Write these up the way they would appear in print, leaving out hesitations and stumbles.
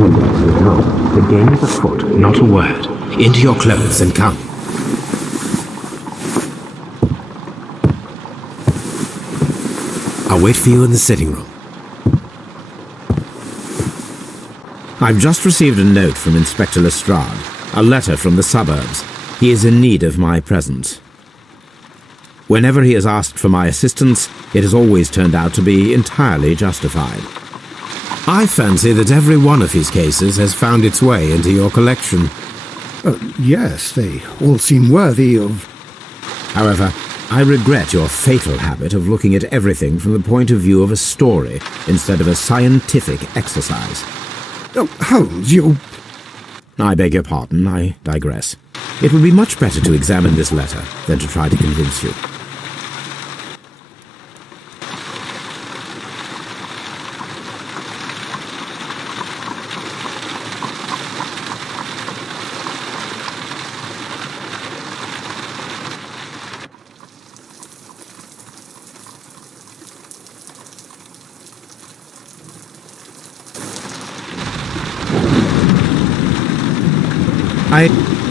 windows with no. The game is afoot, not a word. Into your clothes and come. I'll wait for you in the sitting room. I've just received a note from Inspector Lestrade, a letter from the suburbs. He is in need of my presence. Whenever he has asked for my assistance, it has always turned out to be entirely justified. I fancy that every one of his cases has found its way into your collection. Yes, they all seem worthy of... However, I regret your fatal habit of looking at everything from the point of view of a story instead of a scientific exercise. Oh, Holmes, you... I beg your pardon, I digress. It would be much better to examine this letter than to try to convince you.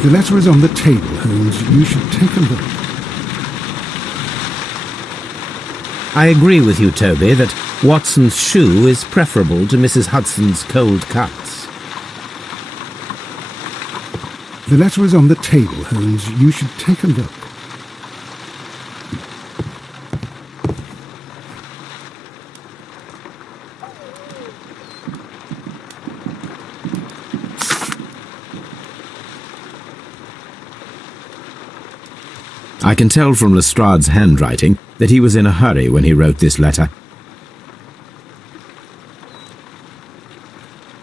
The letter is on the table, Holmes. You should take a look. I agree with you, Toby, that Watson's shoe is preferable to Mrs. Hudson's cold cuts. The letter is on the table, Holmes. You should take a look. I can tell from Lestrade's handwriting that he was in a hurry when he wrote this letter.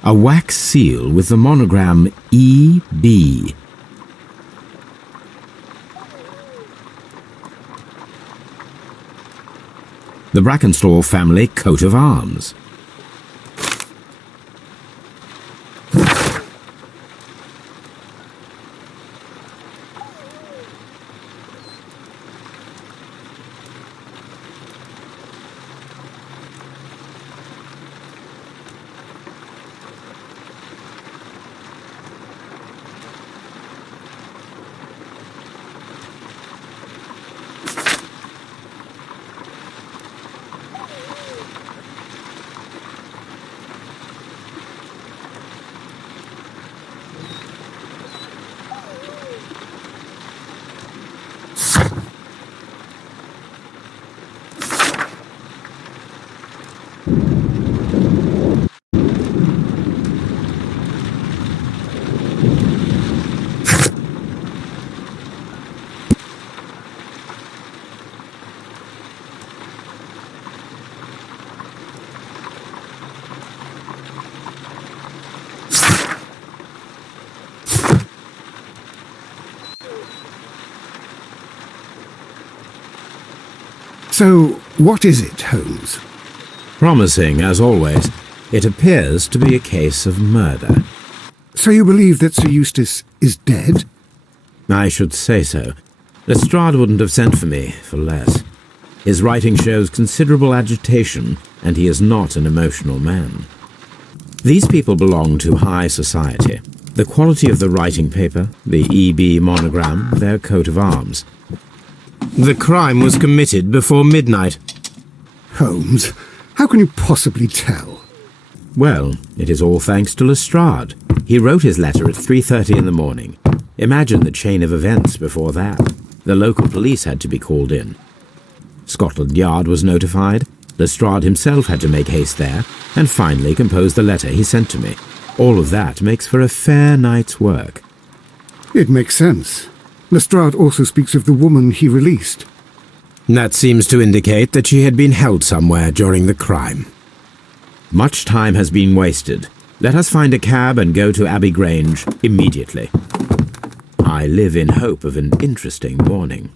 A wax seal with the monogram E.B. The Brackenstall family coat of arms. So, what is it, Holmes? Promising, as always. It appears to be a case of murder. So you believe that Sir Eustace is dead? I should say so. Lestrade wouldn't have sent for me for less. His writing shows considerable agitation, and he is not an emotional man. These people belong to high society. The quality of the writing paper, the E.B. monogram, their coat of arms. The crime was committed before midnight. Holmes, how can you possibly tell? Well, it is all thanks to Lestrade. He wrote his letter at 3:30 in the morning. Imagine the chain of events before that. The local police had to be called in. Scotland Yard was notified. Lestrade himself had to make haste there, and finally compose the letter he sent to me. All of that makes for a fair night's work. It makes sense. Lestrade also speaks of the woman he released. That seems to indicate that she had been held somewhere during the crime. Much time has been wasted. Let us find a cab and go to Abbey Grange immediately. I live in hope of an interesting morning.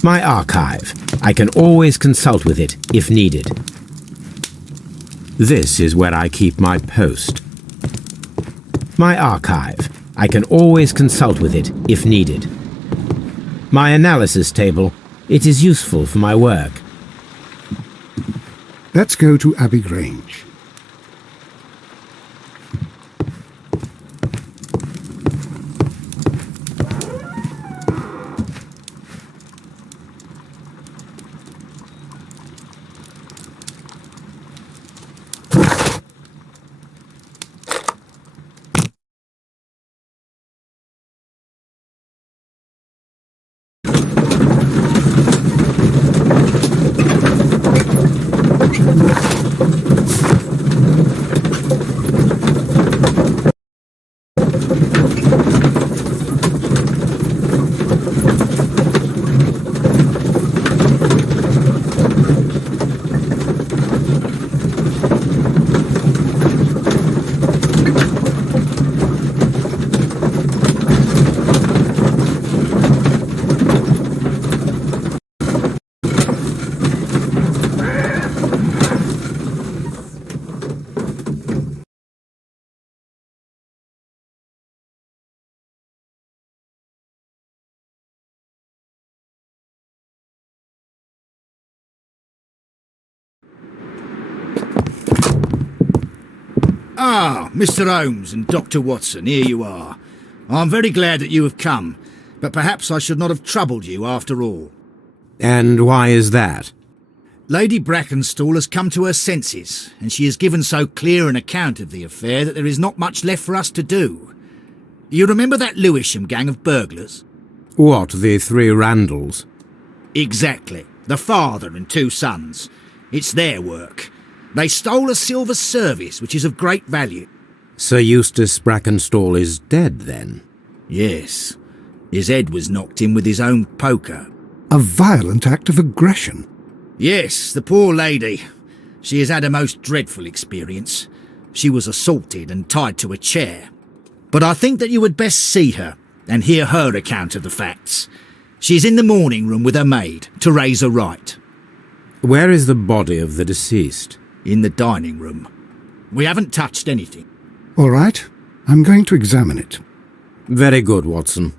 My archive. I can always consult with it if needed. This is where I keep my post. My archive. I can always consult with it if needed. My analysis table. It is useful for my work. Let's go to Abbey Grange. Ah, Mr. Holmes and Dr. Watson, here you are. I'm very glad that you have come, but perhaps I should not have troubled you after all. And why is that? Lady Brackenstall has come to her senses, and she has given so clear an account of the affair that there is not much left for us to do. You remember that Lewisham gang of burglars? What, the three Randalls? Exactly. The father and two sons. It's their work. They stole a silver service, which is of great value. Sir Eustace Brackenstall is dead, then? Yes. His head was knocked in with his own poker. A violent act of aggression. Yes, the poor lady. She has had a most dreadful experience. She was assaulted and tied to a chair. But I think that you would best see her and hear her account of the facts. She's in the morning room with her maid, Teresa Wright. Where is the body of the deceased? In the dining room. We haven't touched anything. All right, I'm going to examine it. Very good, Watson.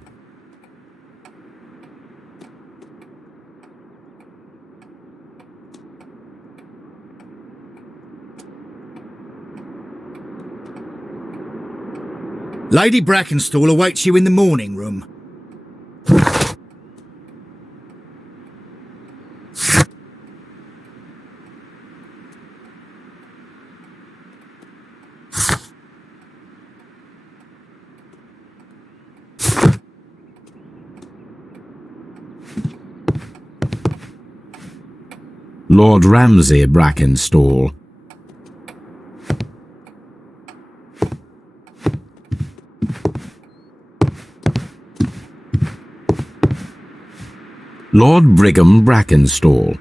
Lady Brackenstall awaits you in the morning room. Lord Ramsay Brackenstall. Lord Brigham Brackenstall.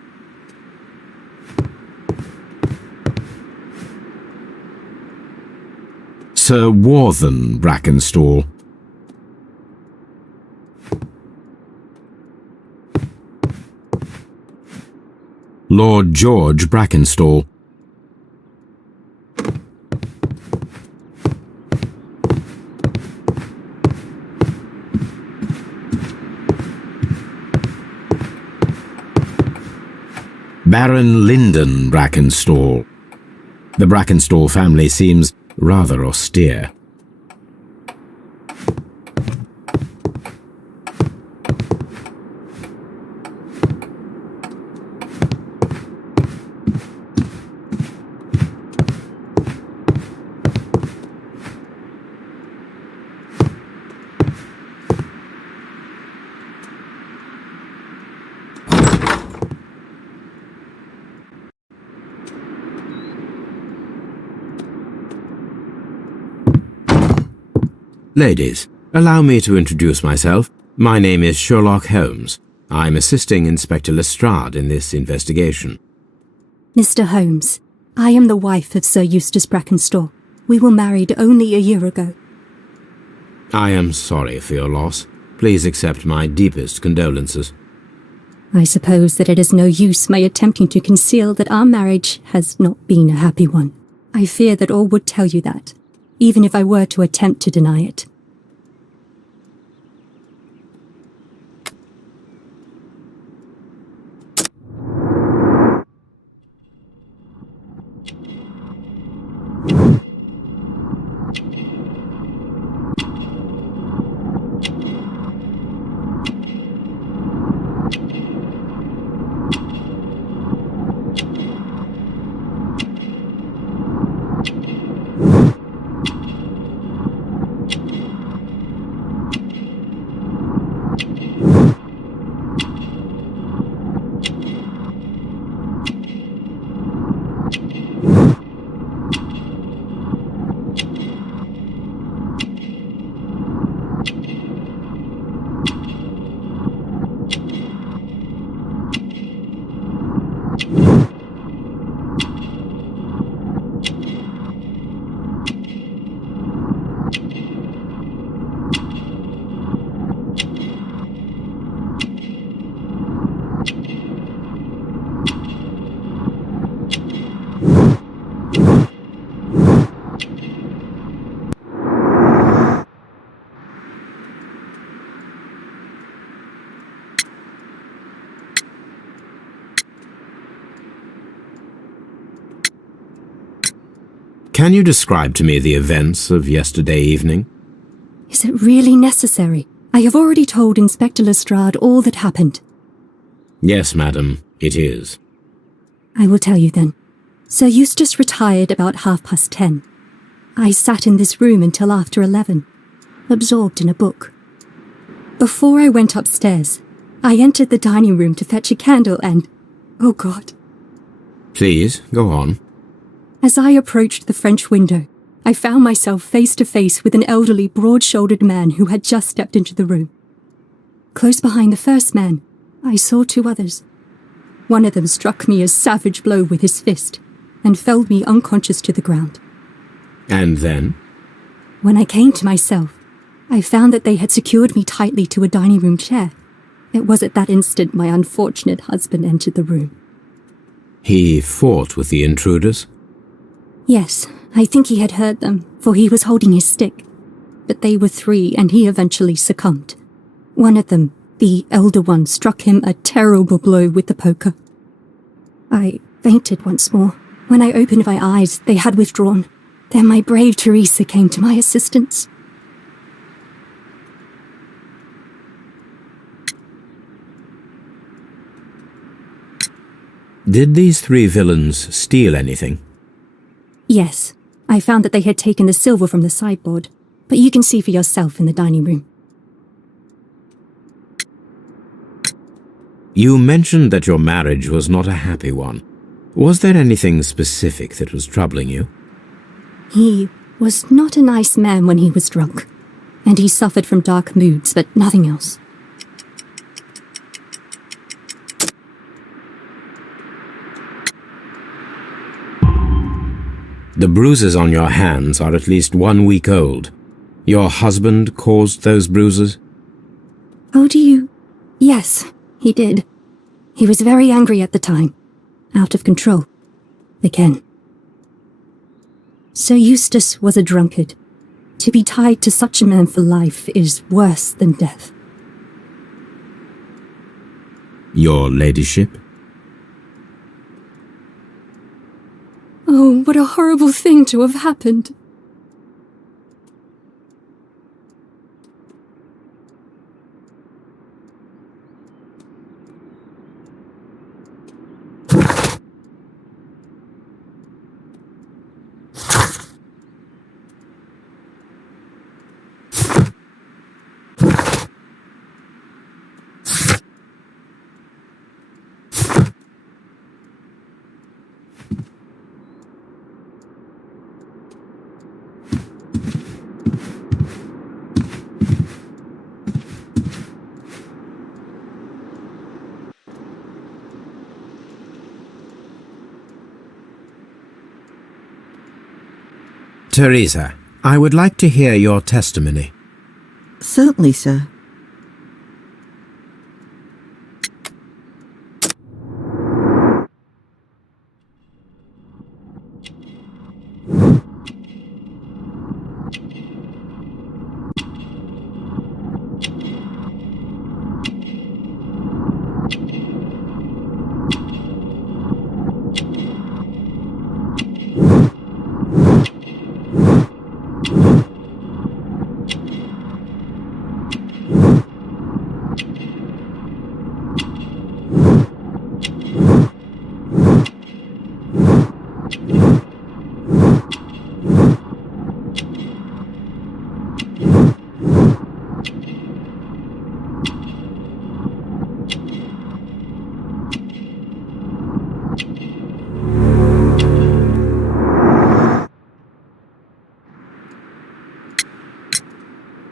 Sir Warthen Brackenstall. Lord George Brackenstall. Baron Lyndon Brackenstall. The Brackenstall family seems rather austere. Ladies, allow me to introduce myself. My name is Sherlock Holmes. I'm assisting Inspector Lestrade in this investigation. Mr. Holmes, I am the wife of Sir Eustace Brackenstall. We were married only a year ago. I am sorry for your loss. Please accept my deepest condolences. I suppose that it is no use my attempting to conceal that our marriage has not been a happy one. I fear that all would tell you that, even if I were to attempt to deny it. Can you describe to me the events of yesterday evening? Is it really necessary? I have already told Inspector Lestrade all that happened. Yes, madam, it is. I will tell you then. Sir Eustace retired about 10:30. I sat in this room until after 11, absorbed in a book. Before I went upstairs, I entered the dining room to fetch a candle and... oh God. Please, go on. As I approached the French window, I found myself face to face with an elderly, broad-shouldered man who had just stepped into the room. Close behind the first man, I saw two others. One of them struck me a savage blow with his fist and felled me unconscious to the ground. And then? When I came to myself, I found that they had secured me tightly to a dining room chair. It was at that instant my unfortunate husband entered the room. He fought with the intruders? Yes, I think he had heard them, for he was holding his stick. But they were three, and he eventually succumbed. One of them, the elder one, struck him a terrible blow with the poker. I fainted once more. When I opened my eyes, they had withdrawn. Then my brave Teresa came to my assistance. Did these three villains steal anything? Yes, I found that they had taken the silver from the sideboard, but you can see for yourself in the dining room. You mentioned that your marriage was not a happy one. Was there anything specific that was troubling you? He was not a nice man when he was drunk, and he suffered from dark moods, but nothing else. The bruises on your hands are at least 1 week old. Your husband caused those bruises? Oh, do you? Yes, he did. He was very angry at the time. Out of control. Again. Sir Eustace was a drunkard. To be tied to such a man for life is worse than death. Your ladyship? Oh, what a horrible thing to have happened. Teresa, I would like to hear your testimony. Certainly, sir.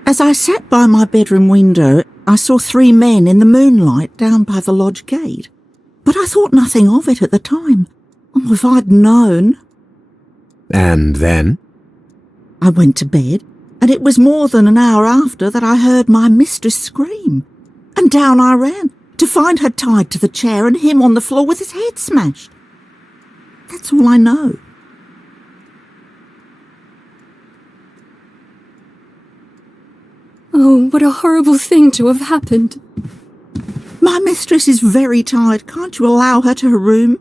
As I sat by my bedroom window, I saw 3 men in the moonlight down by the lodge gate. But I thought nothing of it at the time. Oh, if I'd known. And then? I went to bed, and it was more than an hour after that I heard my mistress scream. And down I ran, to find her tied to the chair and him on the floor with his head smashed. That's all I know. Oh, what a horrible thing to have happened. My mistress is very tired. Can't you allow her to her room?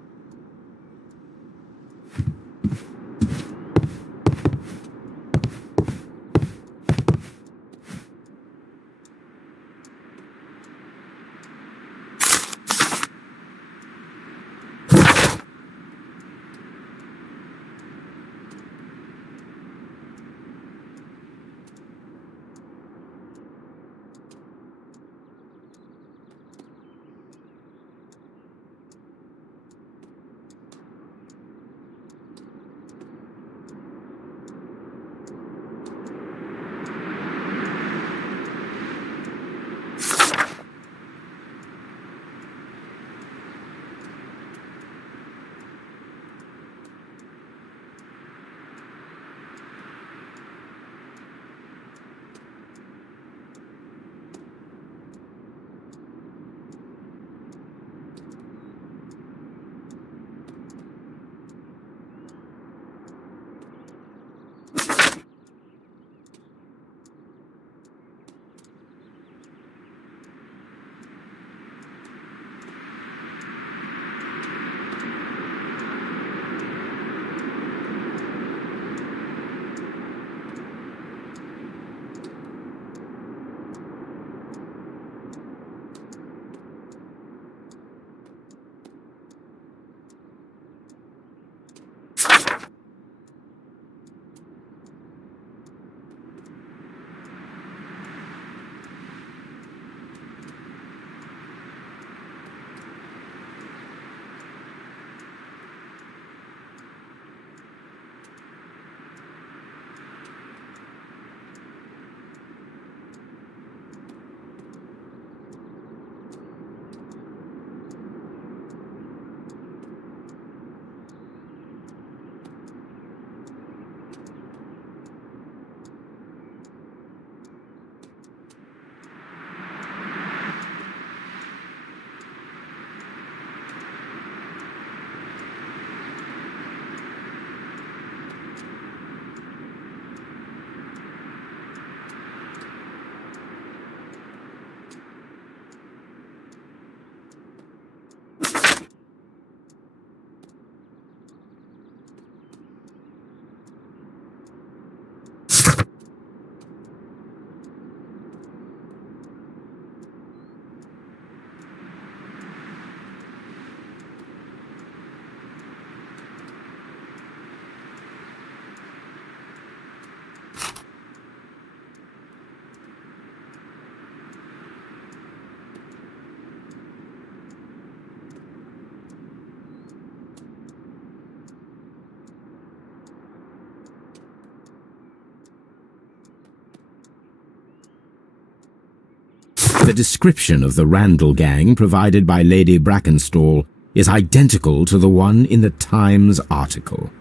The description of the Randall gang provided by Lady Brackenstall is identical to the one in the Times article.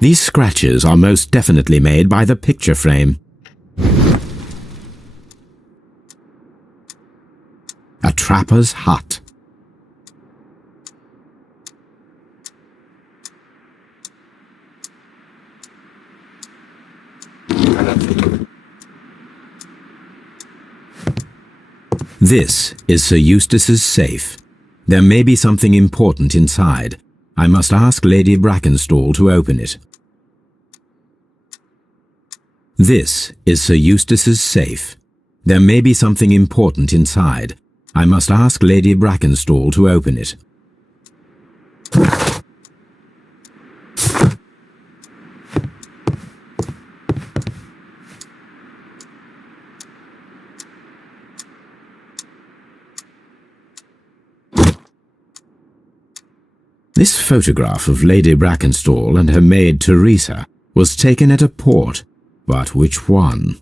These scratches are most definitely made by the picture frame. A trapper's hut. This is Sir Eustace's safe. There may be something important inside. I must ask Lady Brackenstall to open it. This is Sir Eustace's safe. There may be something important inside. I must ask Lady Brackenstall to open it. This photograph of Lady Brackenstall and her maid Teresa was taken at a port, but which one?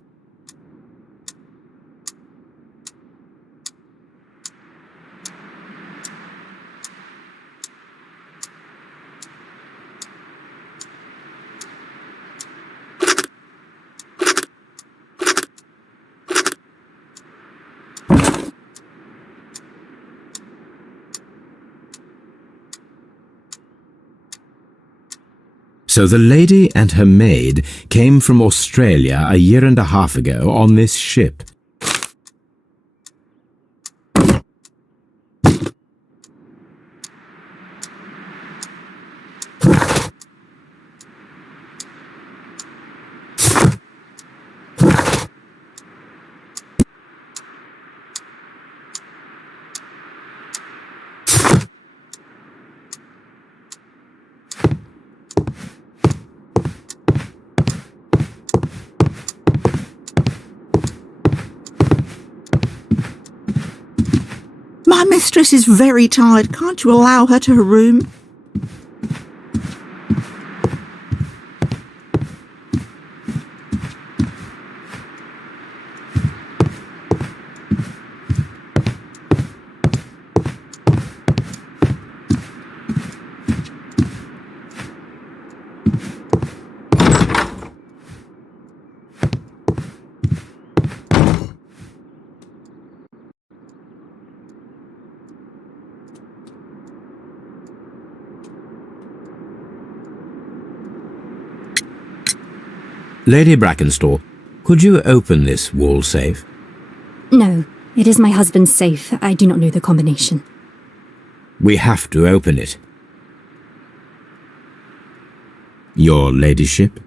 So the lady and her maid came from Australia a year and a half ago on this ship. My mistress is very tired. Can't you allow her to her room? Lady Brackenstall, could you open this wall safe? No, it is my husband's safe. I do not know the combination. We have to open it. Your ladyship?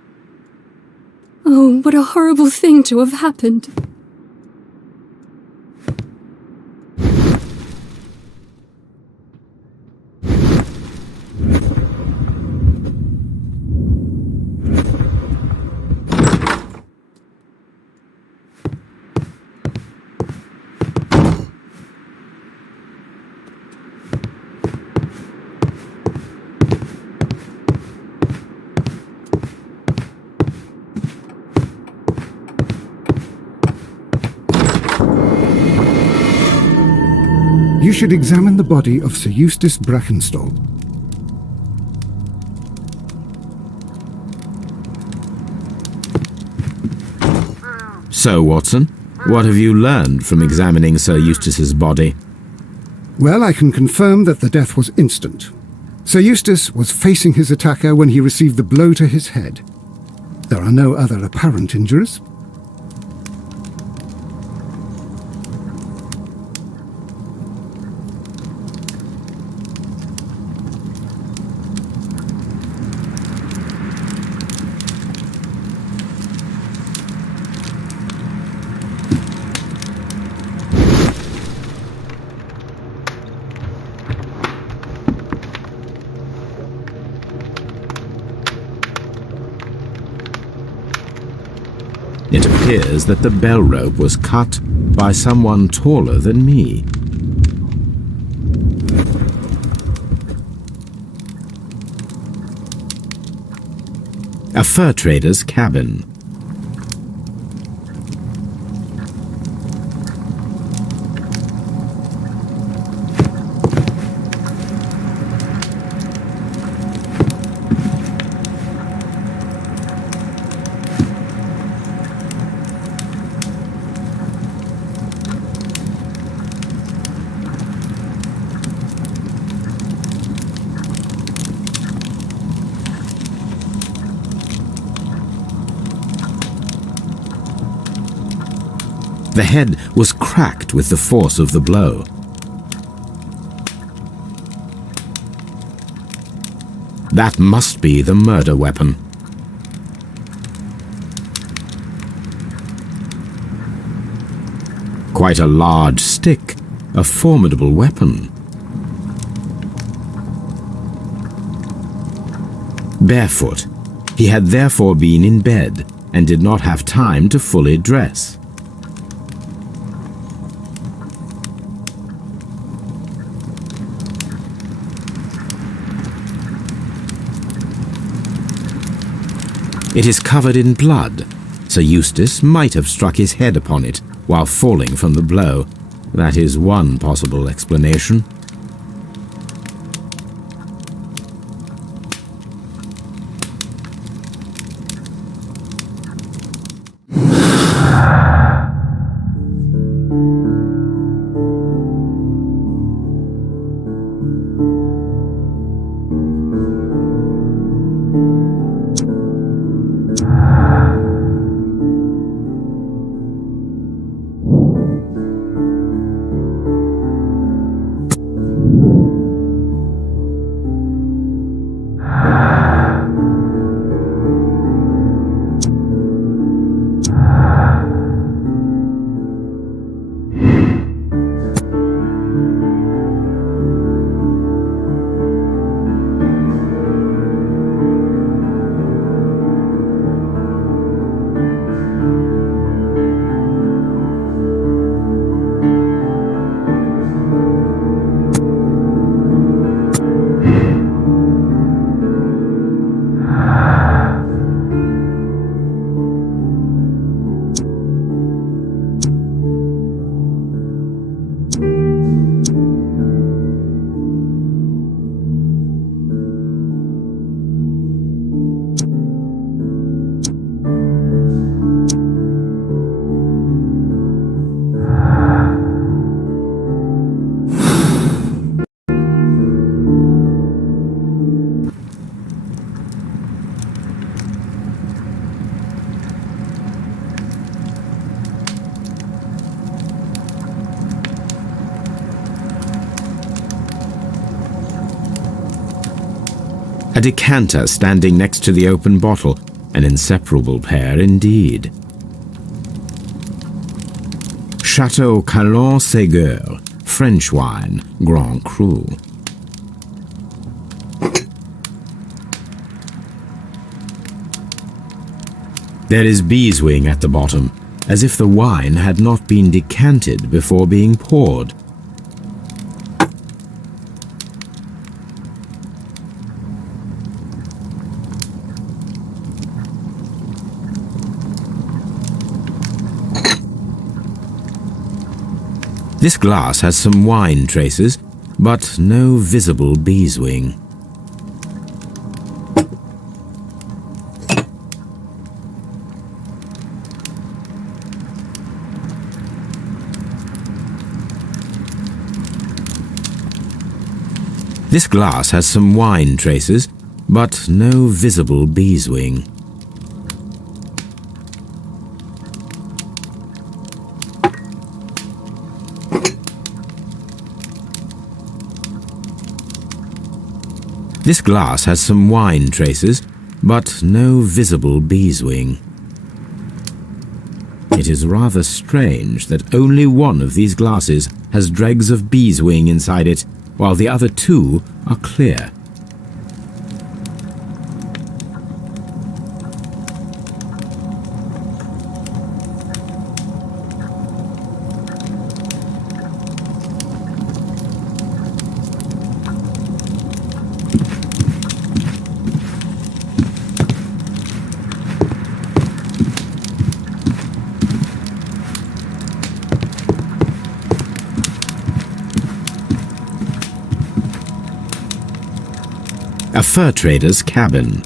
Oh, what a horrible thing to have happened. You should examine the body of Sir Eustace Brackenstall. So, Watson, what have you learned from examining Sir Eustace's body? Well, I can confirm that the death was instant. Sir Eustace was facing his attacker when he received the blow to his head. There are no other apparent injuries. It appears that the bell rope was cut by someone taller than me. A fur trader's cabin. The head was cracked with the force of the blow. That must be the murder weapon. Quite a large stick, a formidable weapon. Barefoot, he had therefore been in bed and did not have time to fully dress. It is covered in blood. Sir Eustace might have struck his head upon it while falling from the blow. That is one possible explanation. A decanter standing next to the open bottle, an inseparable pair indeed. Chateau Calon-Ségur, French wine, Grand Cru. There is beeswing at the bottom, as if the wine had not been decanted before being poured. This glass has some wine traces, but no visible beeswing. This glass has some wine traces, but no visible beeswing. This glass has some wine traces, but no visible beeswing. It is rather strange that only one of these glasses has dregs of beeswing inside it, while the other two are clear. A fur trader's cabin.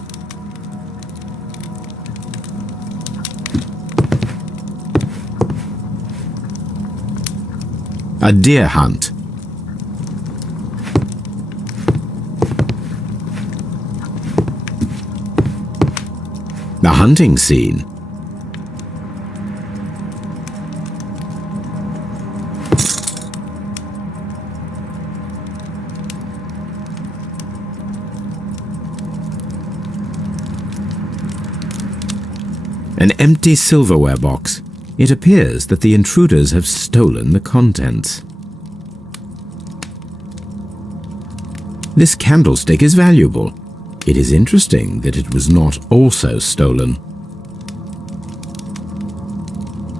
A deer hunt. The hunting scene. An empty silverware box. It appears that the intruders have stolen the contents. This candlestick is valuable. It is interesting that it was not also stolen.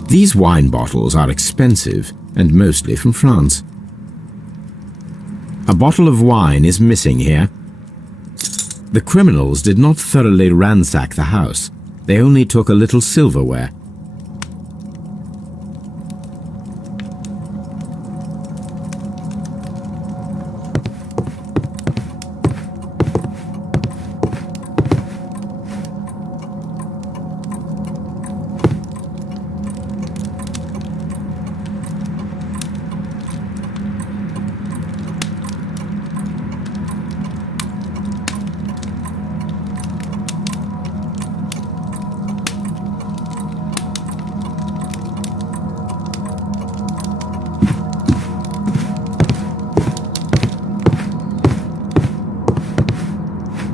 These wine bottles are expensive and mostly from France. A bottle of wine is missing here. The criminals did not thoroughly ransack the house. They only took a little silverware.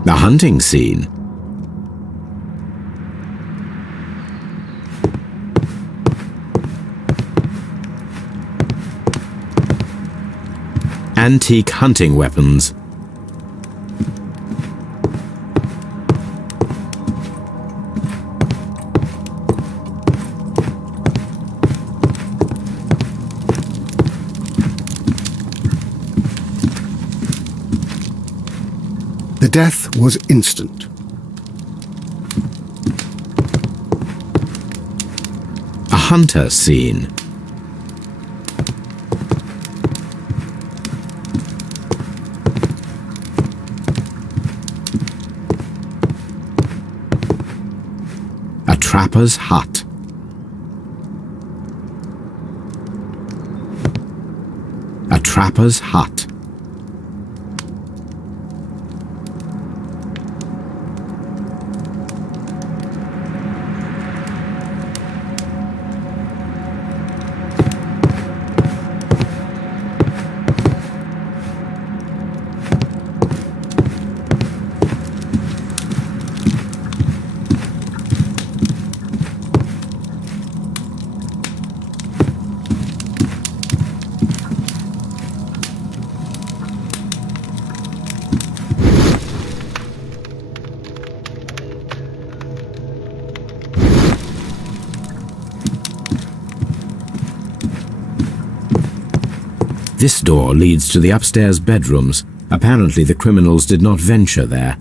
The hunting scene. Antique hunting weapons. The death was instant. A hunter scene. A trapper's hut. A trapper's hut. This door leads to the upstairs bedrooms. Apparently the criminals did not venture there.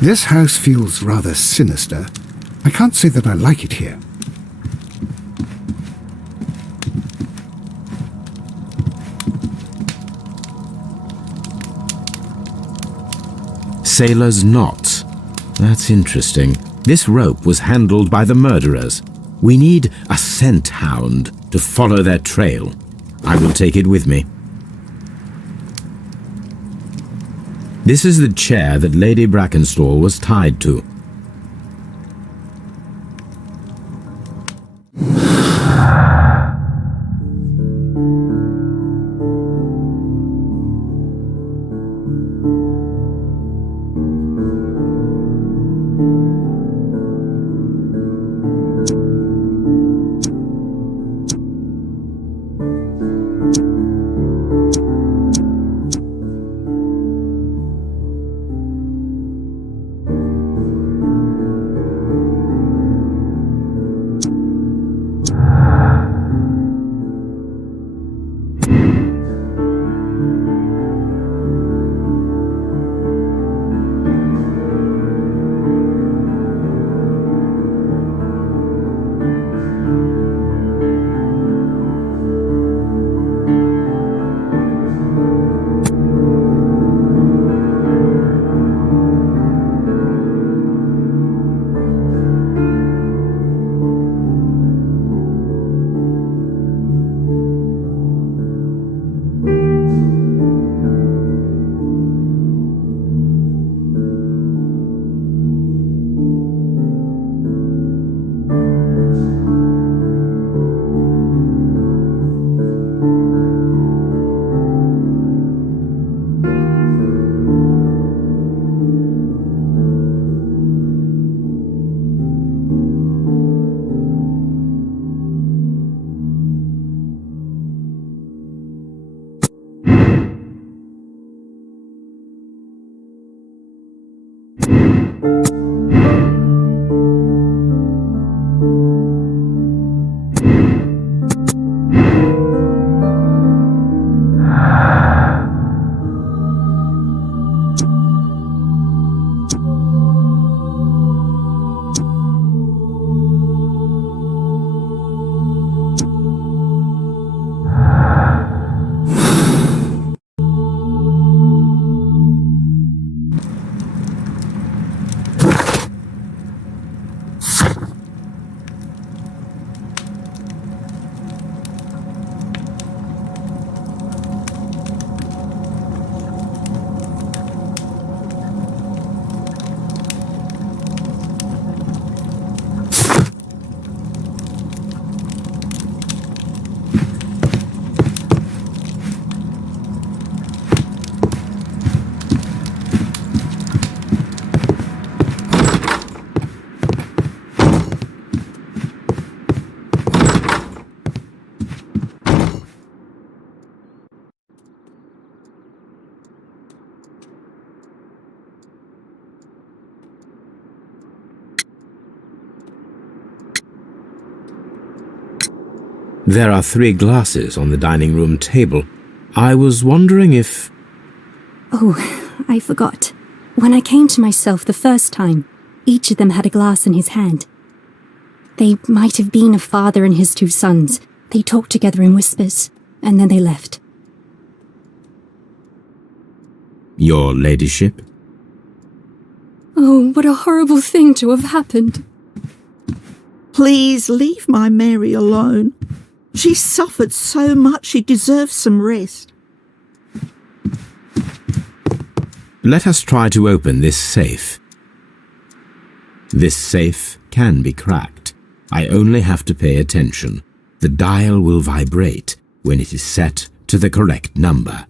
This house feels rather sinister. I can't say that I like it here. Sailor's knots. That's interesting. This rope was handled by the murderers. We need a scent hound to follow their trail. I will take it with me. This is the chair that Lady Brackenstall was tied to. There are 3 glasses on the dining room table. I was wondering if... Oh, I forgot. When I came to myself the first time, each of them had a glass in his hand. They might have been a father and his 2 sons. They talked together in whispers, and then they left. Your ladyship? Oh, what a horrible thing to have happened. Please leave my Mary alone. She suffered so much, she deserves some rest. Let us try to open this safe. This safe can be cracked. I only have to pay attention. The dial will vibrate when it is set to the correct number.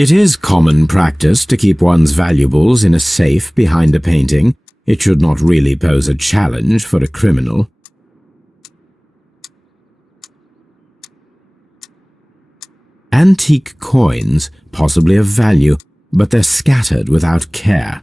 It is common practice to keep one's valuables in a safe behind a painting. It should not really pose a challenge for a criminal. Antique coins, possibly of value, but they're scattered without care.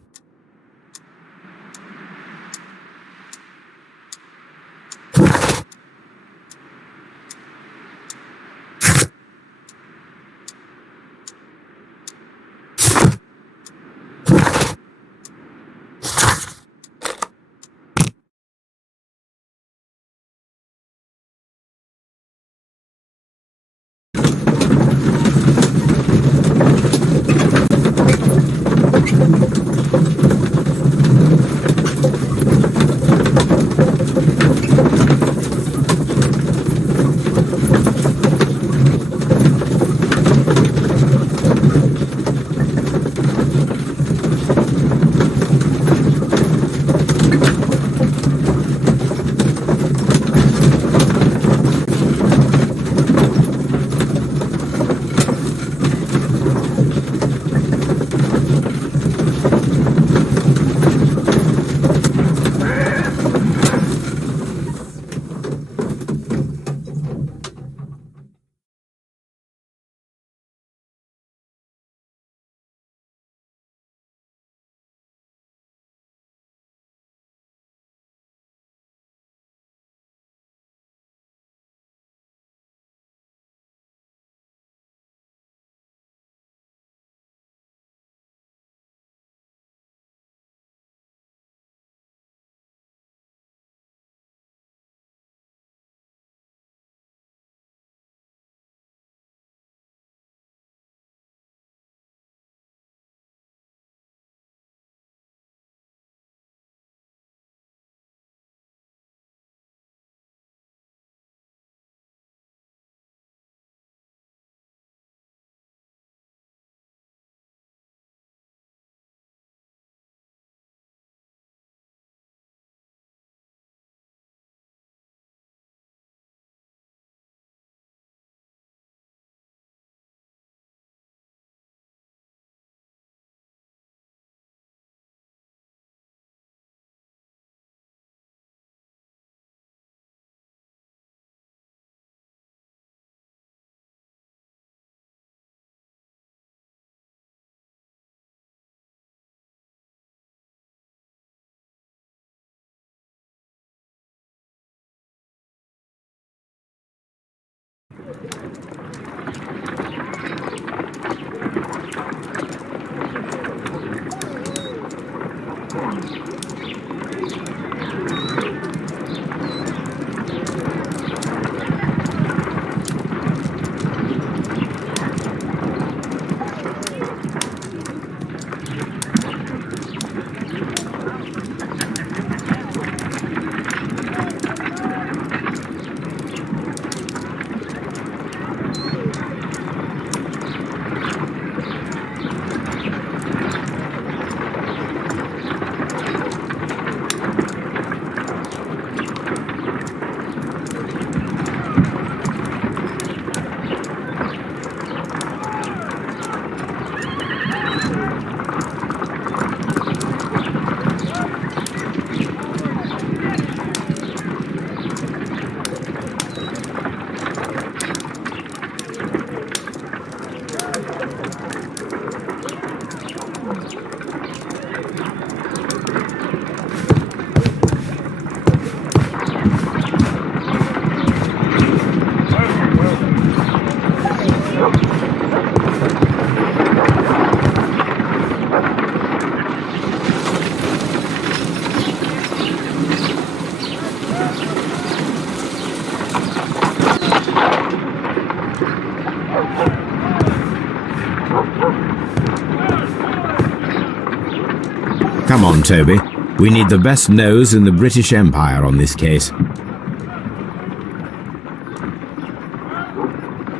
Come on, Toby. We need the best nose in the British Empire on this case.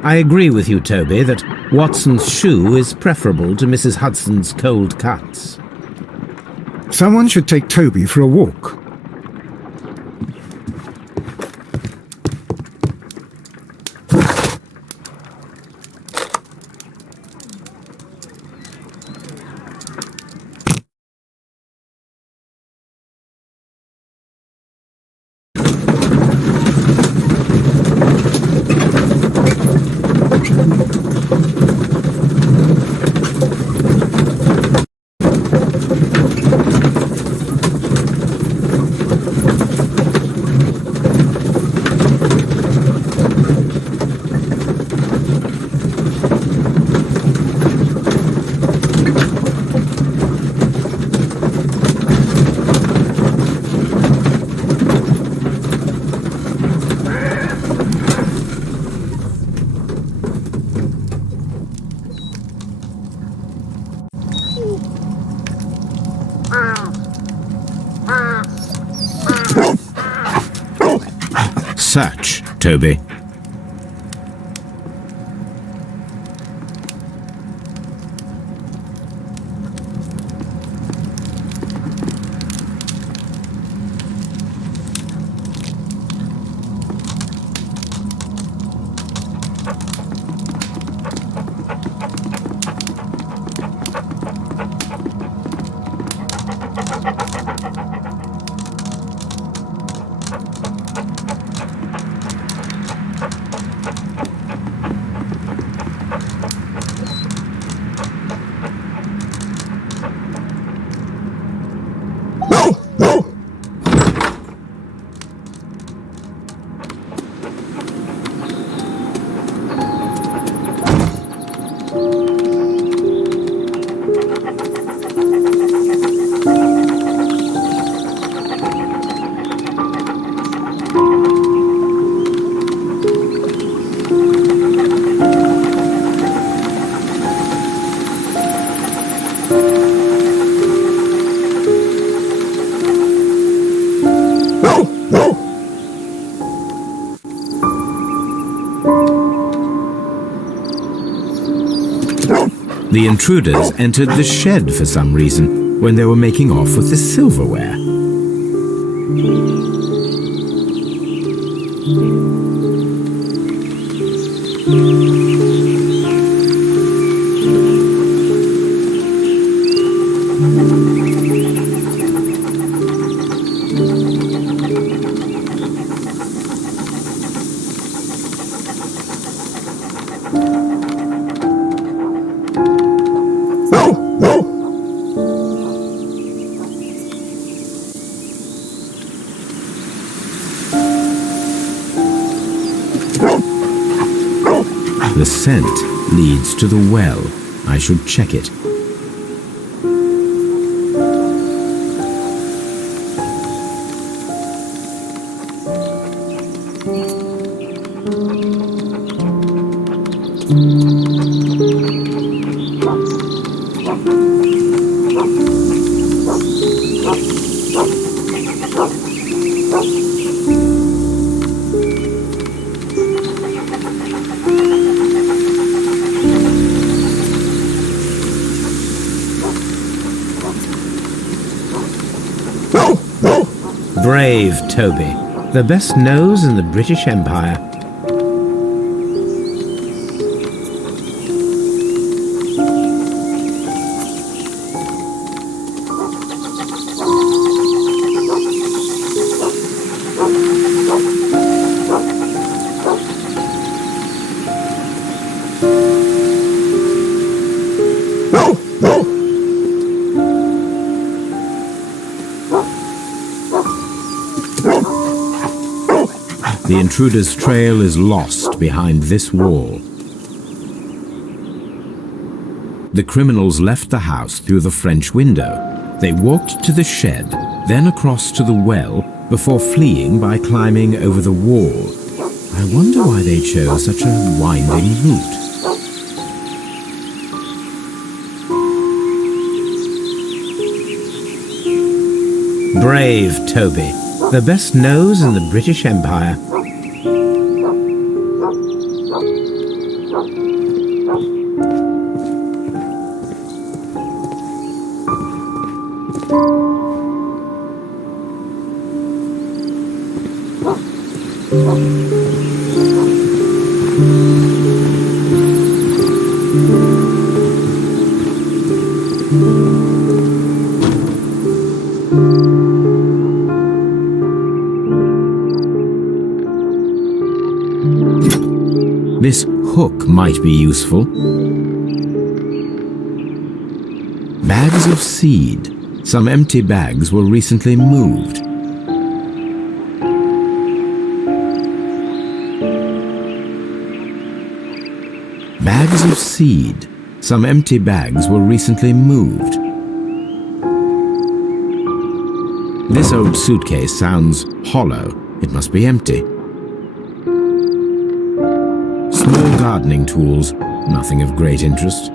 I agree with you, Toby, that Watson's shoe is preferable to Mrs. Hudson's cold cuts. Someone should take Toby for a walk. Search, Toby. The intruders entered the shed for some reason when they were making off with the silverware. The scent leads to the well. I should check it. Brave Toby, the best nose in the British Empire. The intruder's trail is lost behind this wall. The criminals left the house through the French window. They walked to the shed, then across to the well, before fleeing by climbing over the wall. I wonder why they chose such a winding route. Brave Toby, the best nose in the British Empire. This hook might be useful. Bags of seed. Some empty bags were recently moved. Bags of seed. Some empty bags were recently moved. This old suitcase sounds hollow. It must be empty. Small gardening tools, nothing of great interest.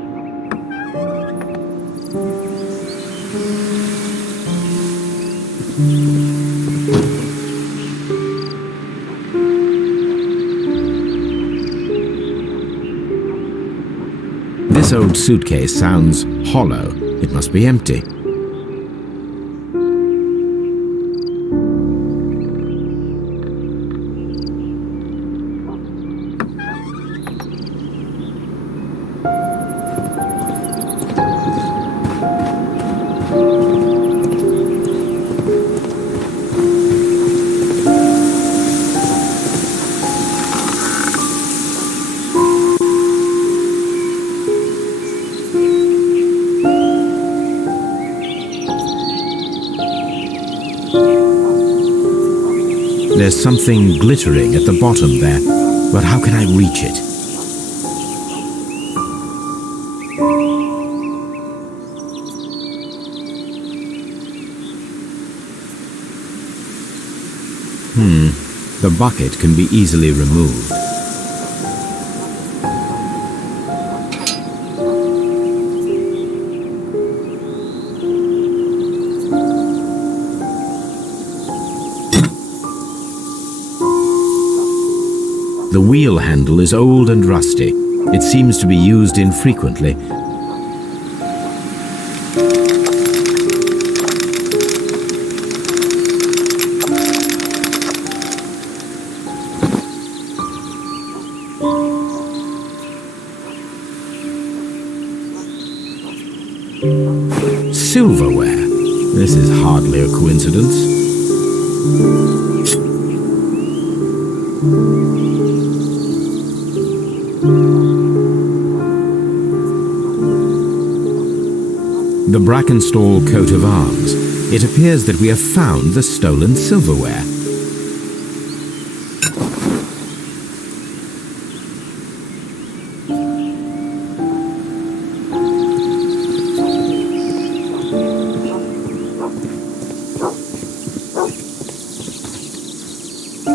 This old suitcase sounds hollow. It must be empty. There's something glittering at the bottom there, but how can I reach it? The bucket can be easily removed. The wheel handle is old and rusty. It seems to be used infrequently. Silverware. This is hardly a coincidence. The Brackenstall coat of arms. It appears that we have found the stolen silverware.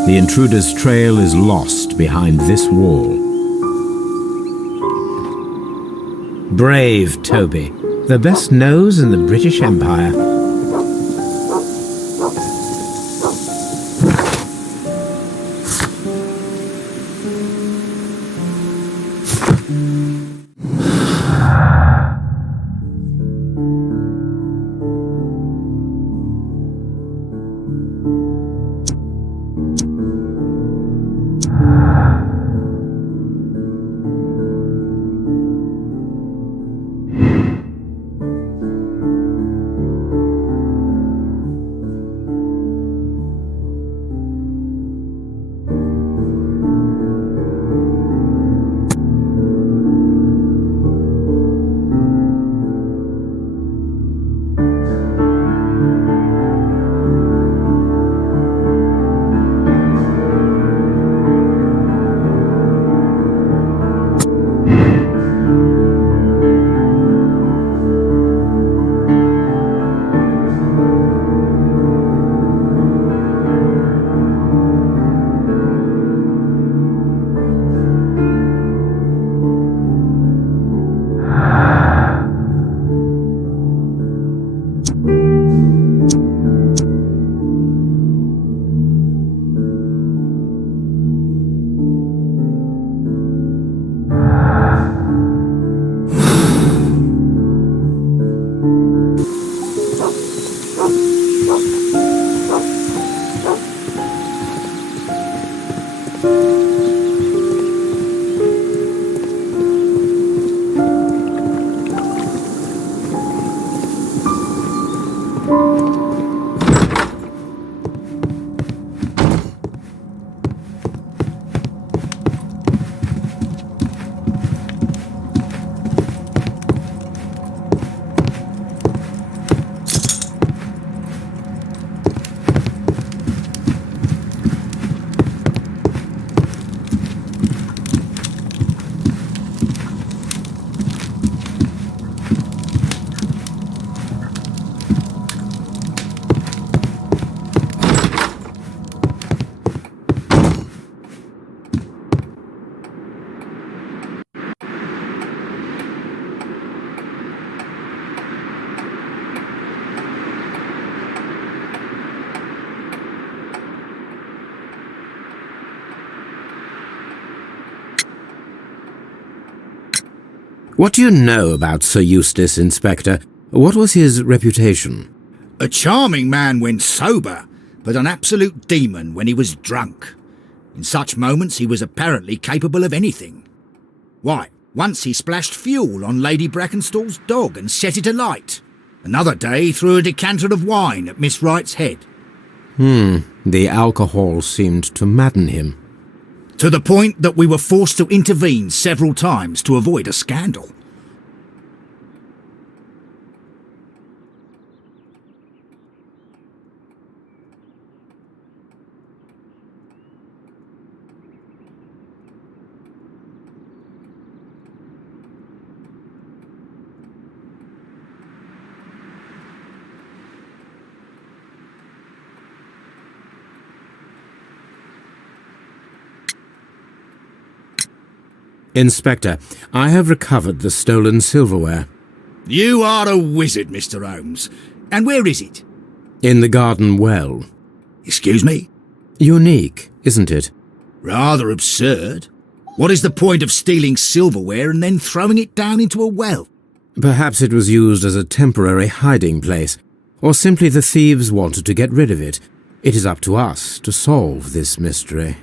The intruder's trail is lost behind this wall. Brave Toby, the best nose in the British Empire. What do you know about Sir Eustace, Inspector? What was his reputation? A charming man when sober, but an absolute demon when he was drunk. In such moments he was apparently capable of anything. Why, once he splashed fuel on Lady Brackenstall's dog and set it alight. Another day he threw a decanter of wine at Miss Wright's head. The alcohol seemed to madden him. To the point that we were forced to intervene several times to avoid a scandal. Inspector, I have recovered the stolen silverware. You are a wizard, Mr. Holmes. And where is it? In the garden well. Excuse me? Unique, isn't it? Rather absurd. What is the point of stealing silverware and then throwing it down into a well? Perhaps it was used as a temporary hiding place, or simply the thieves wanted to get rid of it. It is up to us to solve this mystery.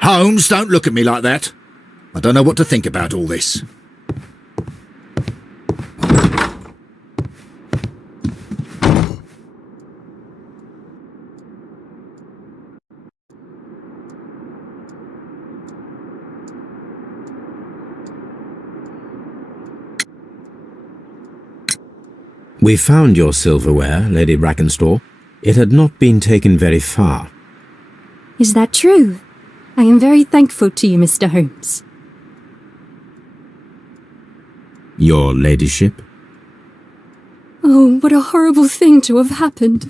Holmes, don't look at me like that. I don't know what to think about all this. We found your silverware, Lady Brackenstall. It had not been taken very far. Is that true? I am very thankful to you, Mr. Holmes. Your ladyship? Oh, what a horrible thing to have happened.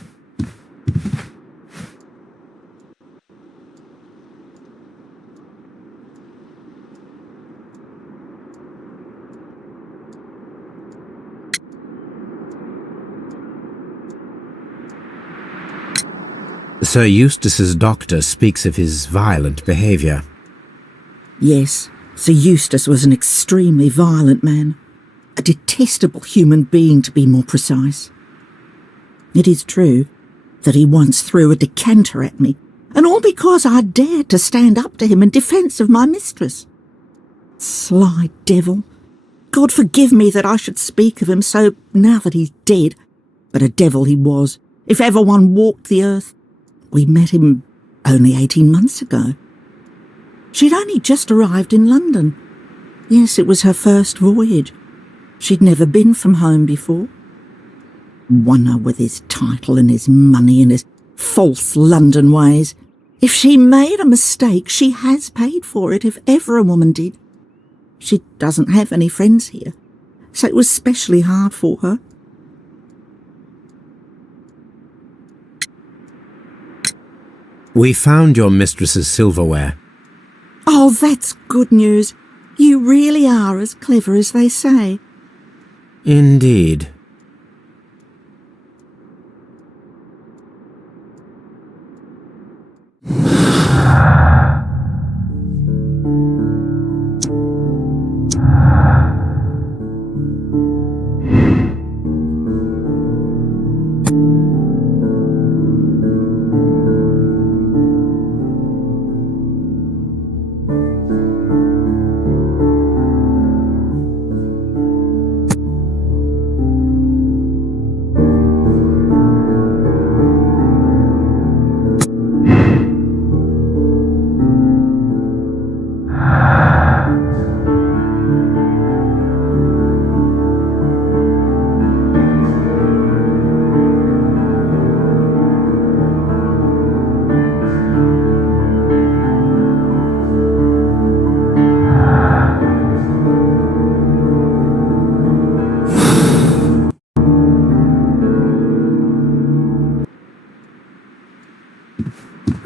Sir Eustace's doctor speaks of his violent behaviour. Yes, Sir Eustace was an extremely violent man. A detestable human being, to be more precise. It is true that he once threw a decanter at me, and all because I dared to stand up to him in defence of my mistress. Sly devil. God forgive me that I should speak of him so now that he's dead, but a devil he was, if ever one walked the earth. We met him only 18 months ago. She'd only just arrived in London. Yes, it was her first voyage. She'd never been from home before. Wonder with his title and his money and his false London ways. If she made a mistake, she has paid for it, if ever a woman did. She doesn't have any friends here, so it was specially hard for her. We found your mistress's silverware. Oh, that's good news. You really are as clever as they say. Indeed.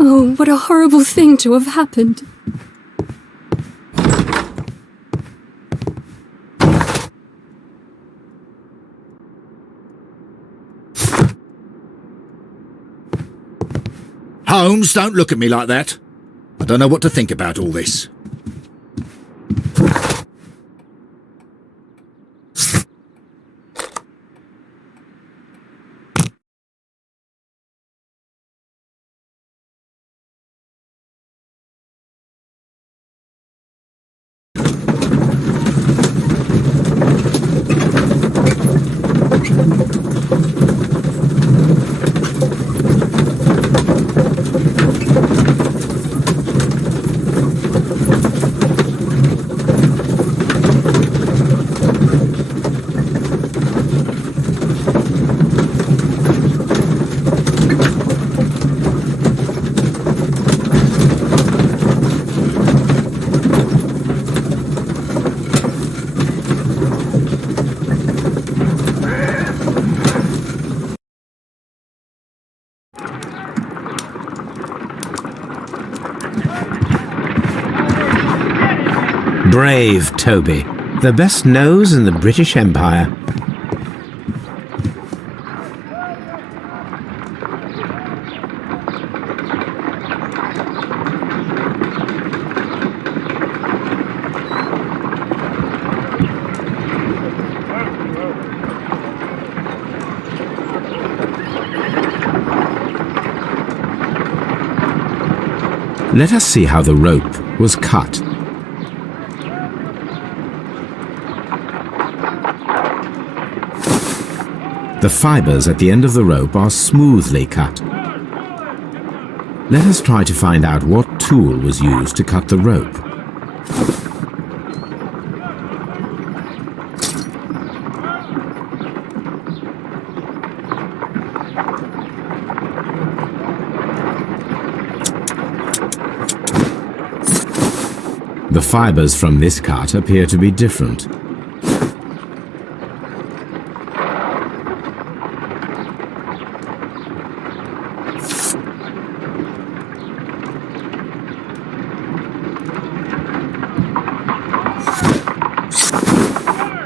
Oh, what a horrible thing to have happened. Holmes, don't look at me like that. I don't know what to think about all this. Brave Toby, the best nose in the British Empire. Let us see how the rope was cut. The fibers at the end of the rope are smoothly cut. Let us try to find out what tool was used to cut the rope. The fibers from this cut appear to be different.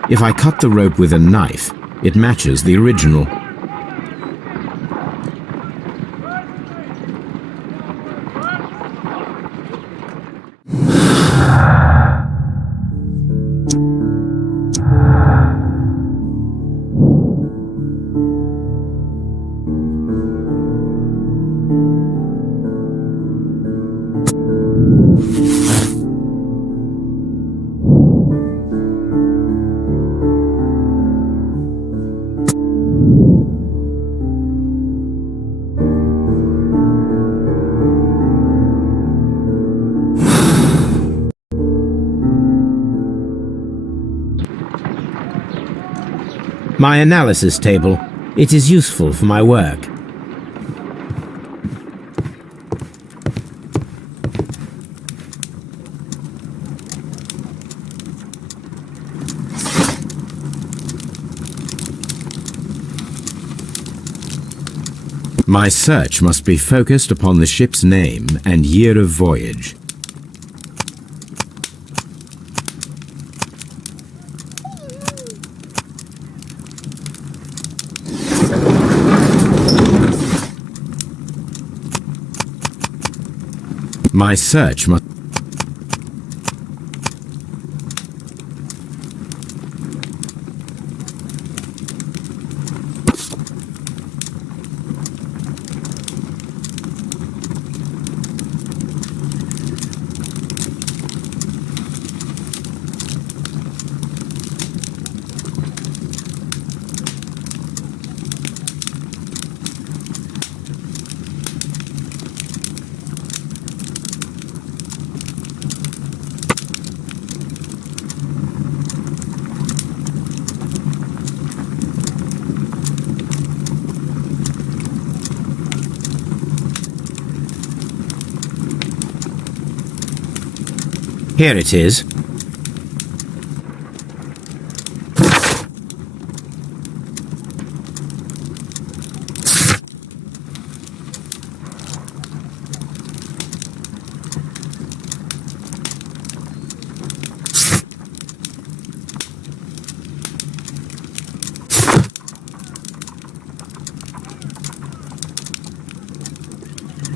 If I cut the rope with a knife, it matches the original. My analysis table. It is useful for my work. My search must be focused upon the ship's name and year of voyage. My search must... Here it is.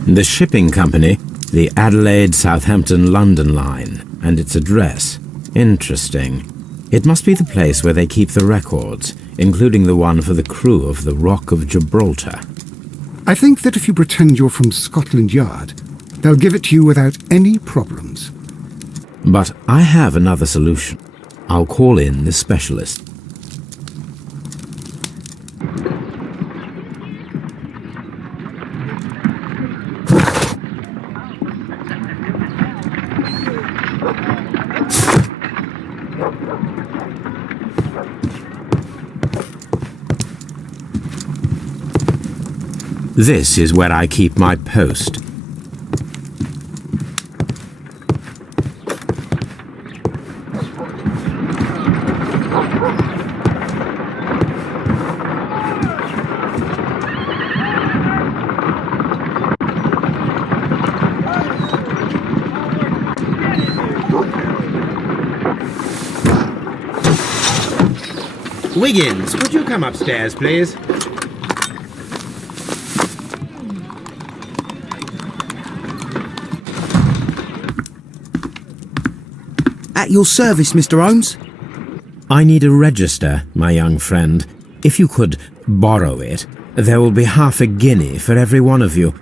The shipping company, the Adelaide, Southampton, London line, and its address. Interesting. It must be the place where they keep the records, including the one for the crew of the Rock of Gibraltar. I think that if you pretend you're from Scotland Yard, they'll give it to you without any problems. But I have another solution. I'll call in the specialist. This is where I keep my post. Wiggins, would you come upstairs, please? At your service, Mr. Holmes. I need a register, my young friend. If you could borrow it, there will be half a guinea for every one of you.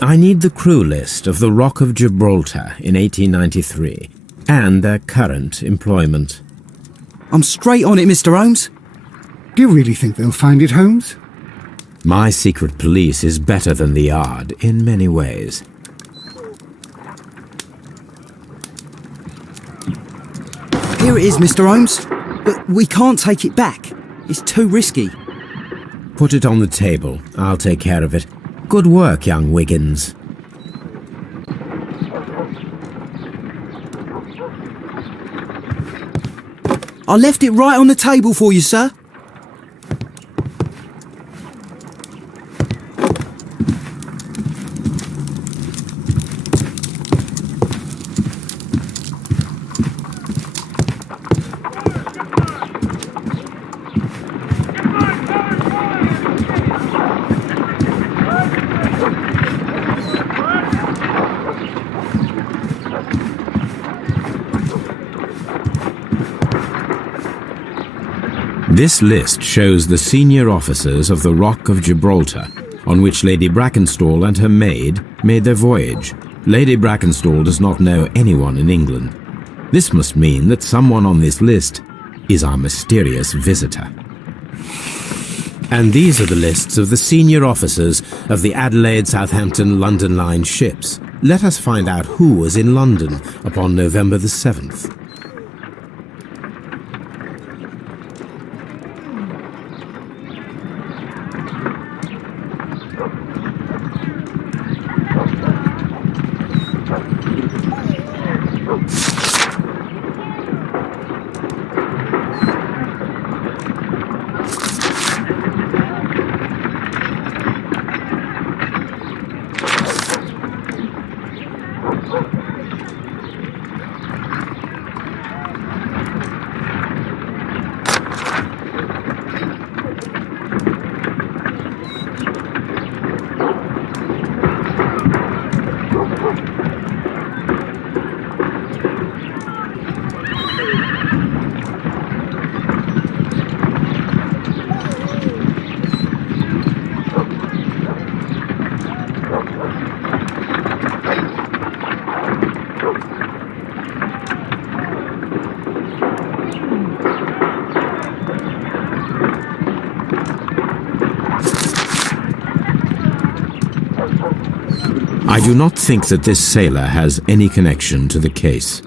I need the crew list of the Rock of Gibraltar in 1893, and their current employment. I'm straight on it, Mr. Holmes. Do you really think they'll find it, Holmes? My secret police is better than the Yard in many ways. Here it is, Mr. Holmes. But we can't take it back. It's too risky. Put it on the table. I'll take care of it. Good work, young Wiggins. I left it right on the table for you, sir. This list shows the senior officers of the Rock of Gibraltar, on which Lady Brackenstall and her maid made their voyage. Lady Brackenstall does not know anyone in England. This must mean that someone on this list is our mysterious visitor. And these are the lists of the senior officers of the Adelaide, Southampton, London line ships. Let us find out who was in London upon November the 7th. I do not think that this sailor has any connection to the case.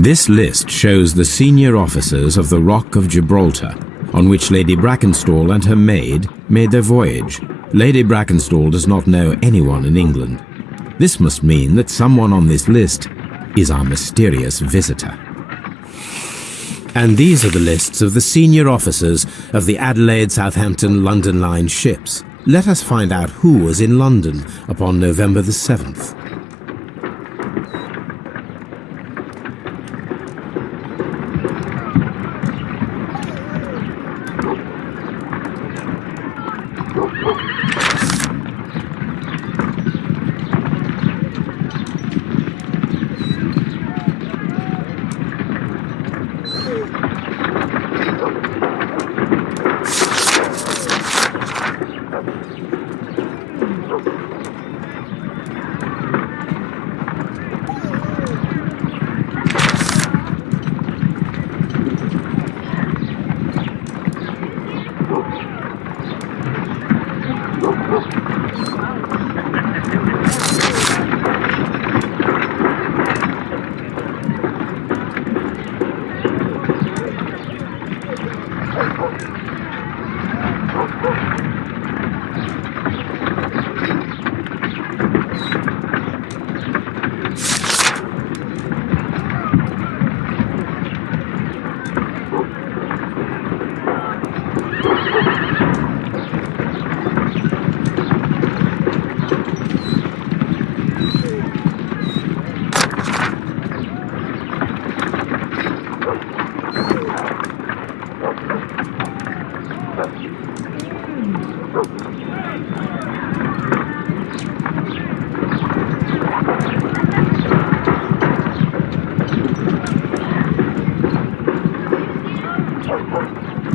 This list shows the senior officers of the Rock of Gibraltar, on which Lady Brackenstall and her maid made their voyage. Lady Brackenstall does not know anyone in England. This must mean that someone on this list is our mysterious visitor. And these are the lists of the senior officers of the Adelaide, Southampton, London Line ships. Let us find out who was in London upon November the 7th.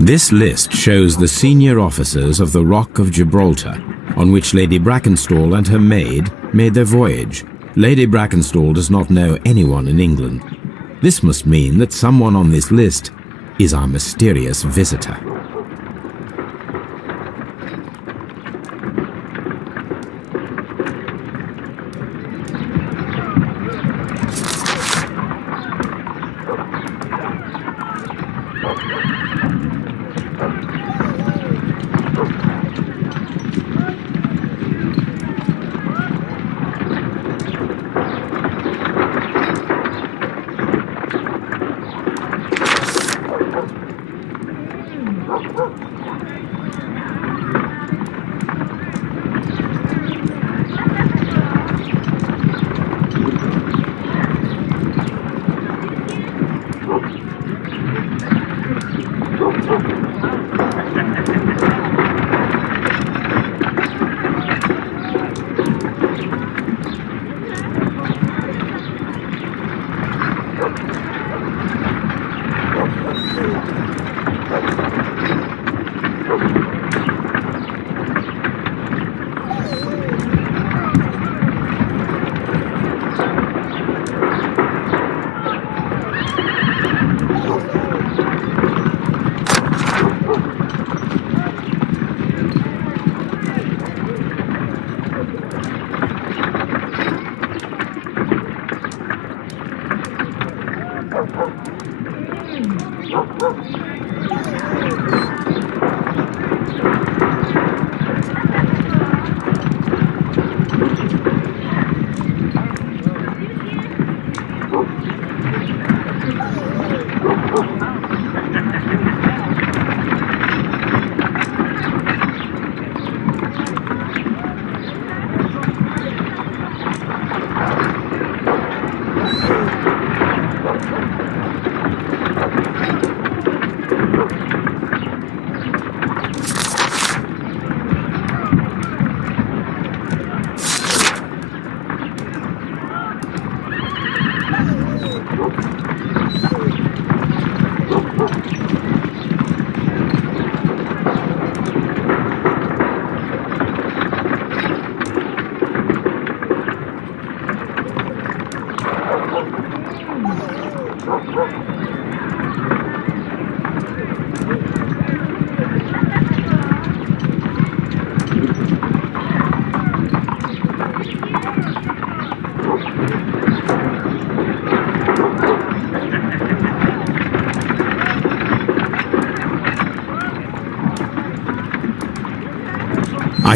This list shows the senior officers of the Rock of Gibraltar, on which Lady Brackenstall and her maid made their voyage. Lady Brackenstall does not know anyone in England. This must mean that someone on this list is our mysterious visitor.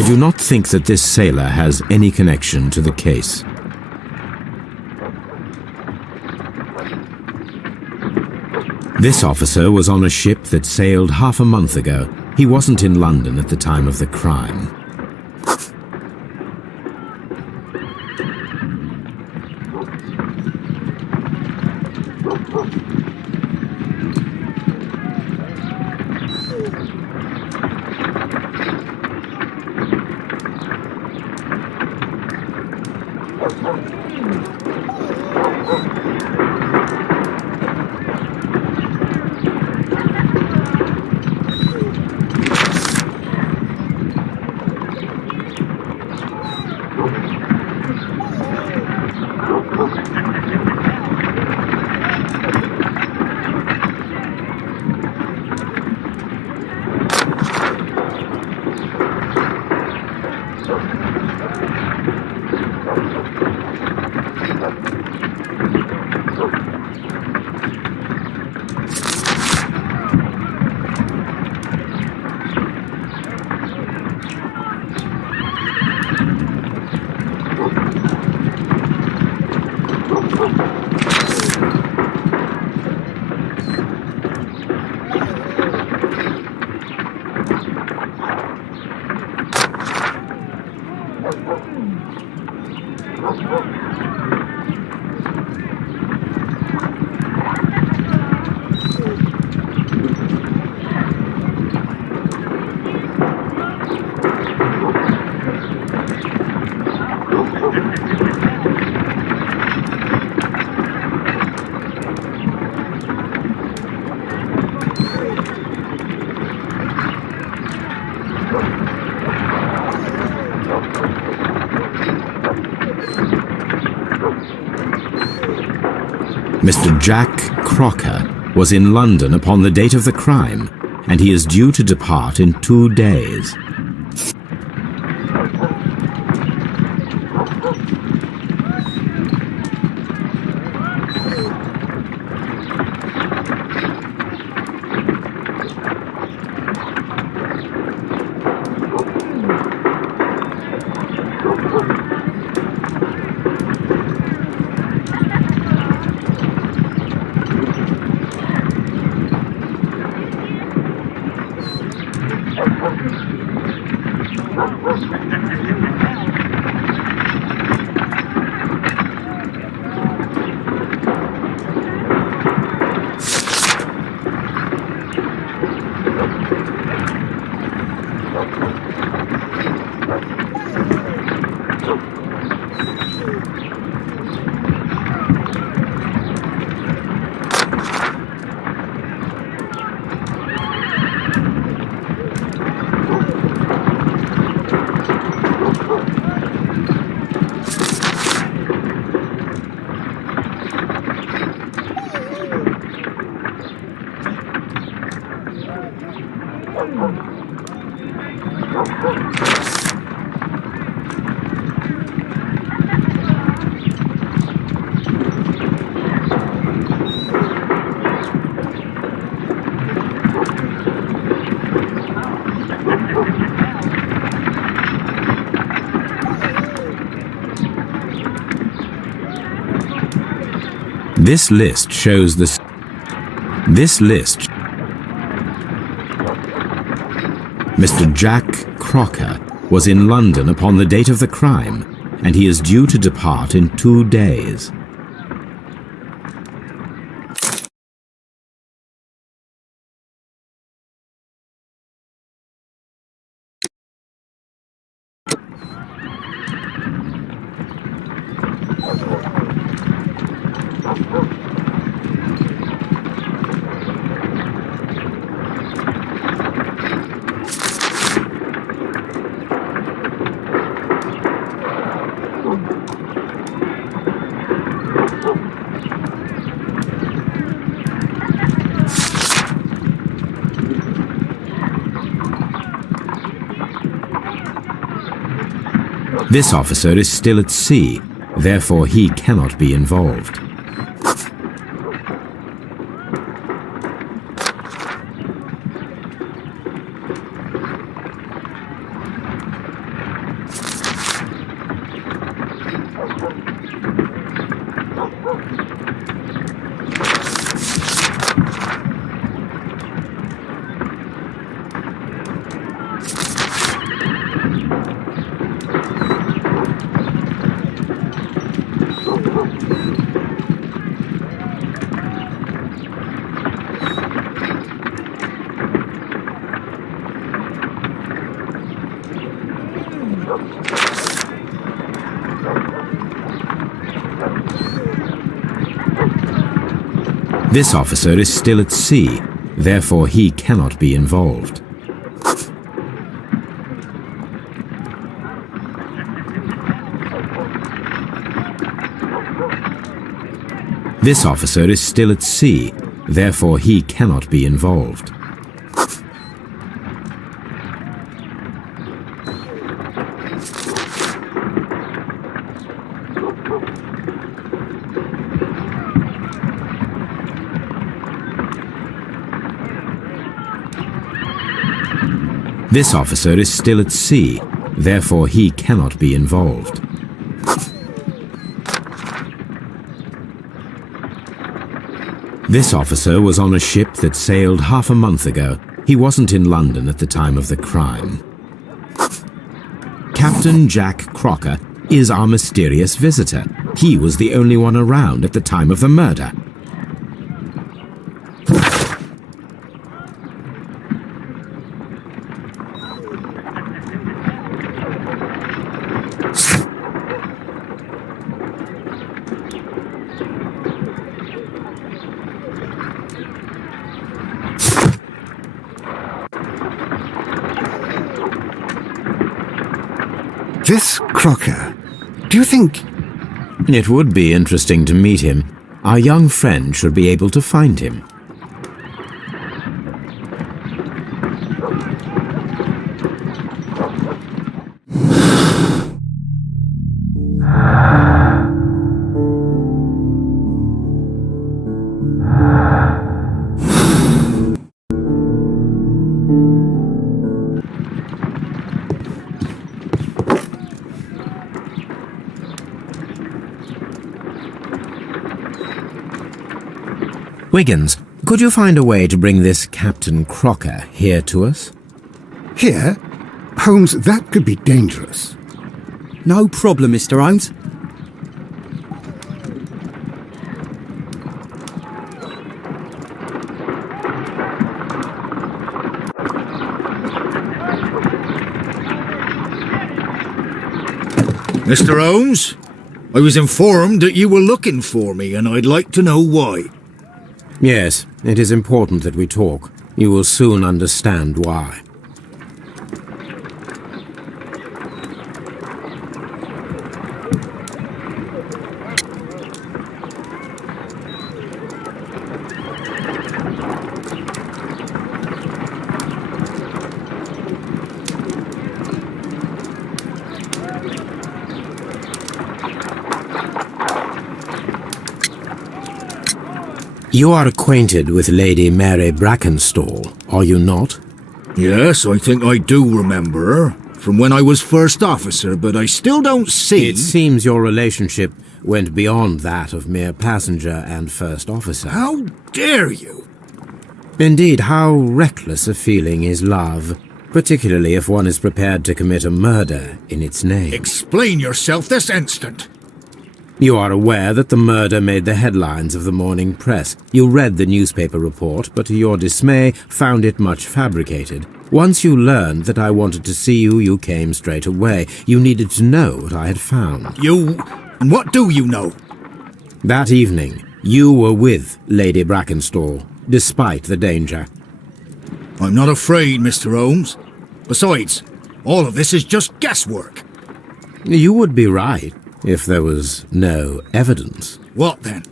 I do not think that this sailor has any connection to the case. This officer was on a ship that sailed half a month ago. He wasn't in London at the time of the crime. Mr. Jack Crocker was in London upon the date of the crime, and he is due to depart in 2 days. This list shows the... Mr. Jack Crocker was in London upon the date of the crime, and he is due to depart in 2 days. This officer is still at sea, therefore he cannot be involved. This officer is still at sea, therefore he cannot be involved. This officer is still at sea, therefore he cannot be involved. This officer is still at sea, therefore he cannot be involved. This officer was on a ship that sailed half a month ago. He wasn't in London at the time of the crime. Captain Jack Crocker is our mysterious visitor. He was the only one around at the time of the murder. This Crocker, do you think... It would be interesting to meet him. Our young friend should be able to find him. Wiggins, could you find a way to bring this Captain Crocker here to us? Here? Holmes, that could be dangerous. No problem, Mr. Holmes. Mr. Holmes, I was informed that you were looking for me, and I'd like to know why. Yes, it is important that we talk. You will soon understand why. You are acquainted with Lady Mary Brackenstall, are you not? Yes, I think I do remember her, from when I was first officer, but I still don't see... It seems your relationship went beyond that of mere passenger and first officer. How dare you? Indeed, how reckless a feeling is love, particularly if one is prepared to commit a murder in its name. Explain yourself this instant. You are aware that the murder made the headlines of the morning press. You read the newspaper report, but to your dismay, found it much fabricated. Once you learned that I wanted to see you, you came straight away. You needed to know what I had found. You... and what do you know? That evening, you were with Lady Brackenstall, despite the danger. I'm not afraid, Mr. Holmes. Besides, all of this is just guesswork. You would be right, if there was no evidence. What then?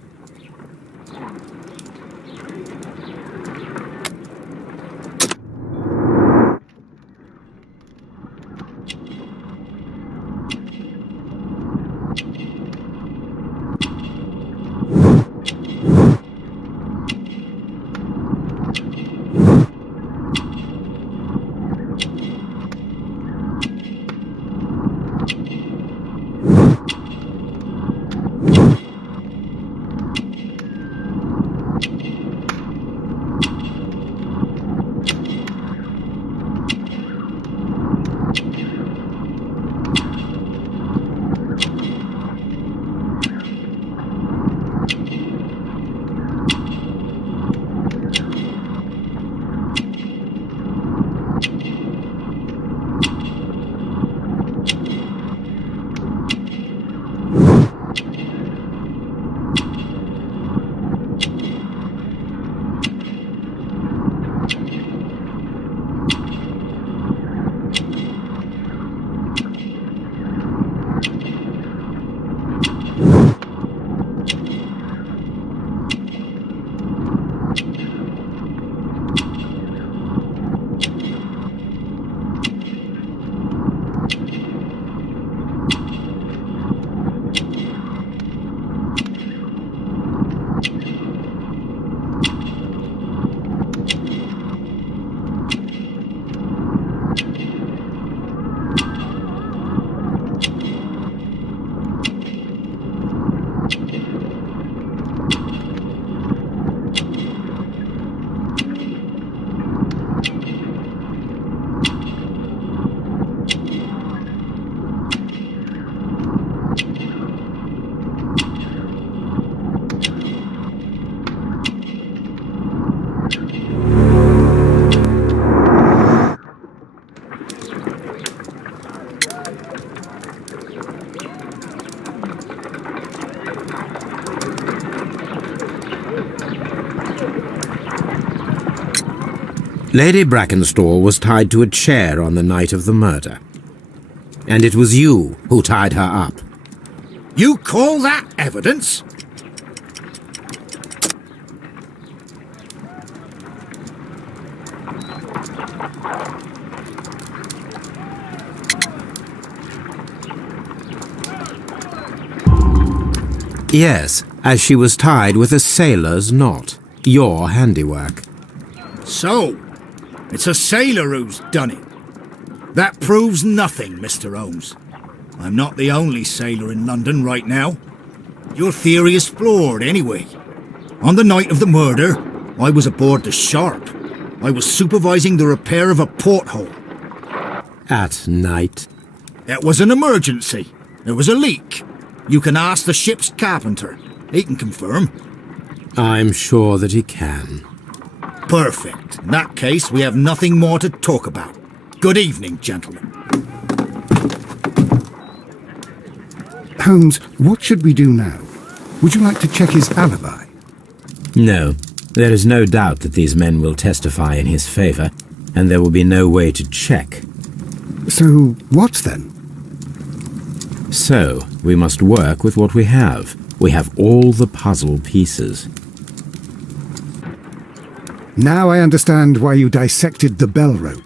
Lady Brackenstall was tied to a chair on the night of the murder. And it was you who tied her up. You call that evidence? Yes, as she was tied with a sailor's knot. Your handiwork. So, it's a sailor who's done it. That proves nothing, Mr. Holmes. I'm not the only sailor in London right now. Your theory is flawed anyway. On the night of the murder, I was aboard the Sharp. I was supervising the repair of a porthole. At night. It was an emergency. There was a leak. You can ask the ship's carpenter. He can confirm. I'm sure that he can. Perfect. In that case, we have nothing more to talk about. Good evening, gentlemen. Holmes, what should we do now? Would you like to check his alibi? No, there is no doubt that these men will testify in his favour, and there will be no way to check. So, what then? So, we must work with what we have. We have all the puzzle pieces. Now I understand why you dissected the bell rope.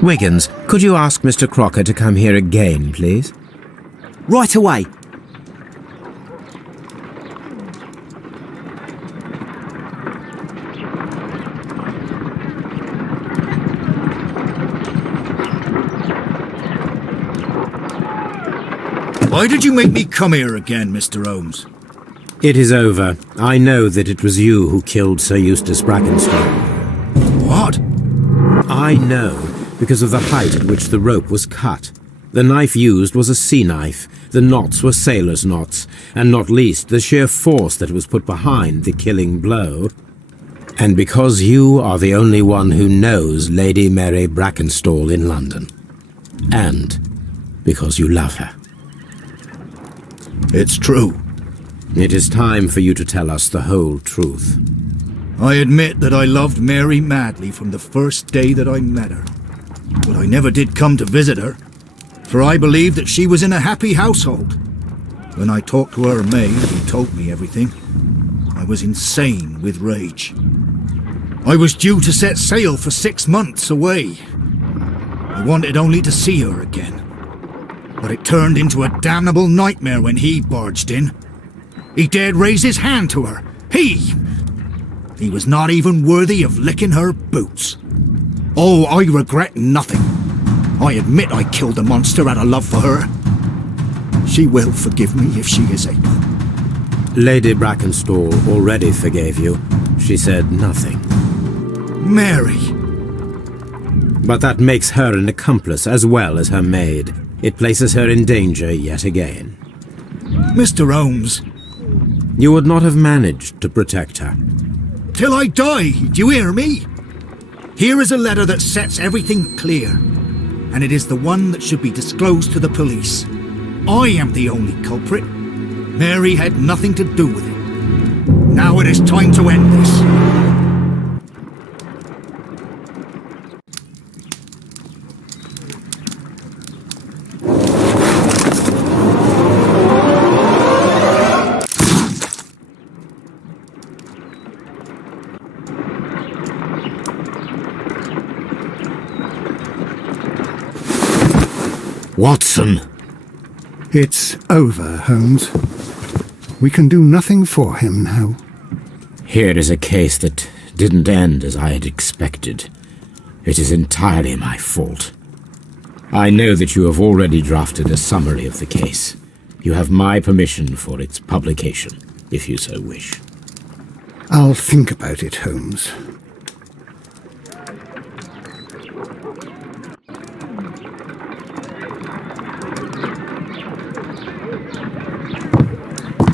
Wiggins, could you ask Mr. Crocker to come here again, please? Right away. Why did you make me come here again, Mr. Holmes? It is over. I know that it was you who killed Sir Eustace Brackenstone. What? I know, because of the height at which the rope was cut. The knife used was a sea knife, the knots were sailor's knots, and not least the sheer force that was put behind the killing blow. And because you are the only one who knows Lady Mary Brackenstall in London. And because you love her. It's true. It is time for you to tell us the whole truth. I admit that I loved Mary madly from the first day that I met her. But I never did come to visit her, for I believed that she was in a happy household. When I talked to her maid, who told me everything, I was insane with rage. I was due to set sail for 6 months away. I wanted only to see her again. But it turned into a damnable nightmare when he barged in. He dared raise his hand to her. He was not even worthy of licking her boots. Oh, I regret nothing. I admit I killed the monster out of love for her. She will forgive me if she is able. Lady Brackenstall already forgave you. She said nothing. Mary! But that makes her an accomplice as well as her maid. It places her in danger yet again. Mr. Holmes. You would not have managed to protect her. Till I die, do you hear me? Here is a letter that sets everything clear, and it is the one that should be disclosed to the police. I am the only culprit. Mary had nothing to do with it. Now it is time to end this. Watson! It's over, Holmes. We can do nothing for him now. Here is a case that didn't end as I had expected. It is entirely my fault. I know that you have already drafted a summary of the case. You have my permission for its publication, if you so wish. I'll think about it, Holmes.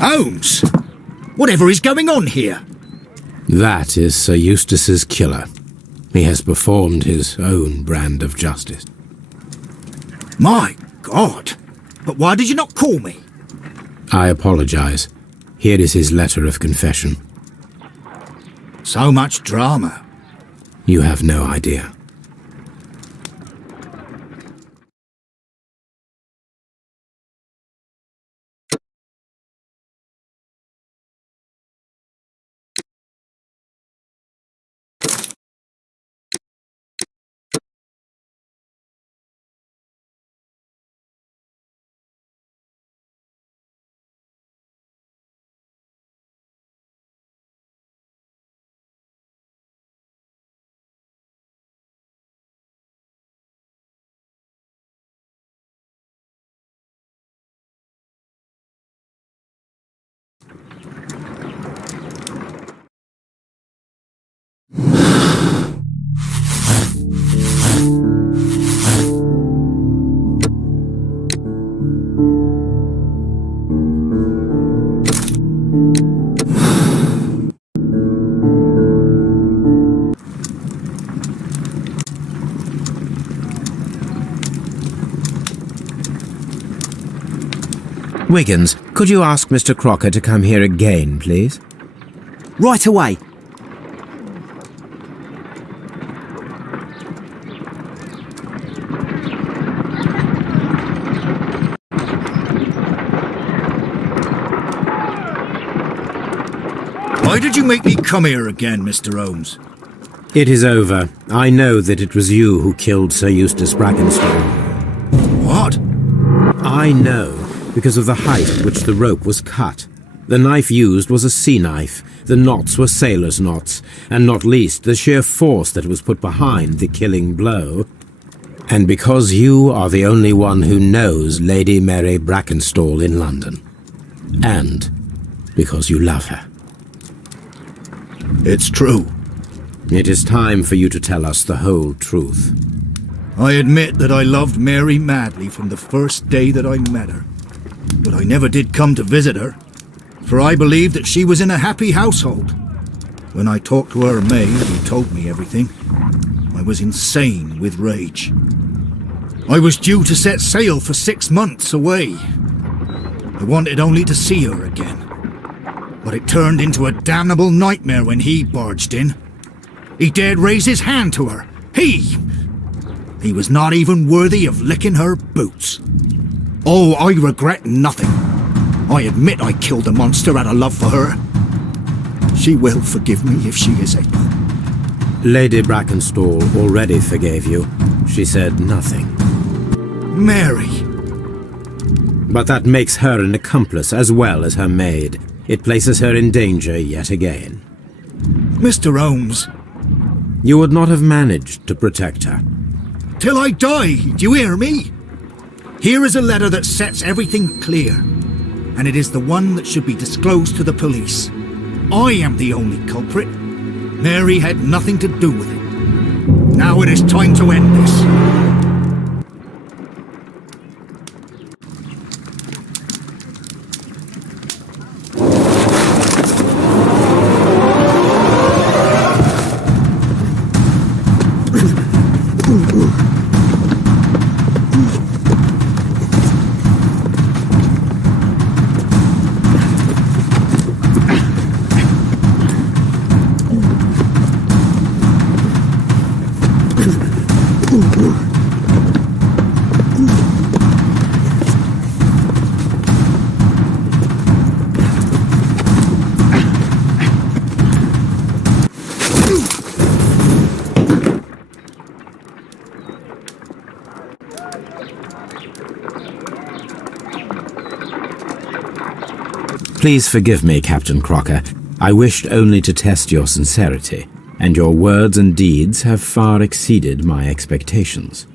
Holmes! Whatever is going on here? That is Sir Eustace's killer. He has performed his own brand of justice. My God! But why did you not call me? I apologize. Here is his letter of confession. So much drama. You have no idea. Wiggins, could you ask Mr. Crocker to come here again, please? Right away. Why did you make me come here again, Mr. Holmes? It is over. I know that it was you who killed Sir Eustace Brackenstall. What? I know, because of the height at which the rope was cut. The knife used was a sea knife, the knots were sailor's knots, and not least the sheer force that was put behind the killing blow. And because you are the only one who knows Lady Mary Brackenstall in London. And because you love her. It's true. It is time for you to tell us the whole truth. I admit that I loved Mary madly from the first day that I met her. But I never did come to visit her, for I believed that she was in a happy household. When I talked to her maid, who told me everything, I was insane with rage. I was due to set sail for 6 months away. I wanted only to see her again. But it turned into a damnable nightmare when he barged in. He dared raise his hand to her. He was not even worthy of licking her boots. Oh, I regret nothing. I admit I killed the monster out of love for her. She will forgive me if she is able. Lady Brackenstall already forgave you. She said nothing. Mary. But that makes her an accomplice as well as her maid. It places her in danger yet again. Mr. Holmes. You would not have managed to protect her. Till I die, do you hear me? Here is a letter that sets everything clear, and it is the one that should be disclosed to the police. I am the only culprit. Mary had nothing to do with it. Now it is time to end this. Please forgive me, Captain Crocker. I wished only to test your sincerity, and your words and deeds have far exceeded my expectations.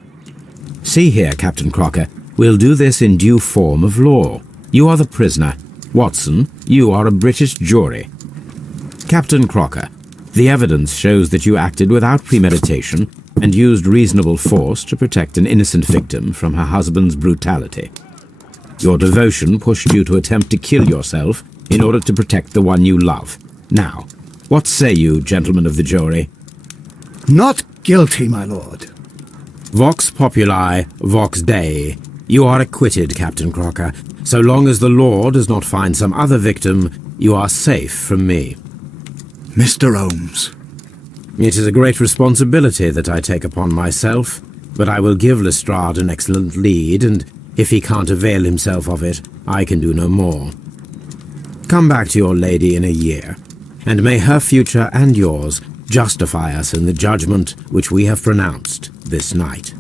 See here, Captain Crocker, we'll do this in due form of law. You are the prisoner. Watson, you are a British jury. Captain Crocker, the evidence shows that you acted without premeditation and used reasonable force to protect an innocent victim from her husband's brutality. Your devotion pushed you to attempt to kill yourself in order to protect the one you love. Now, what say you, gentlemen of the jury? Not guilty, my lord. Vox populi, vox Dei. You are acquitted, Captain Crocker. So long as the law does not find some other victim, you are safe from me. Mr. Holmes. It is a great responsibility that I take upon myself, but I will give Lestrade an excellent lead, and if he can't avail himself of it, I can do no more. Come back to your lady in a year, and may her future and yours justify us in the judgment which we have pronounced this night.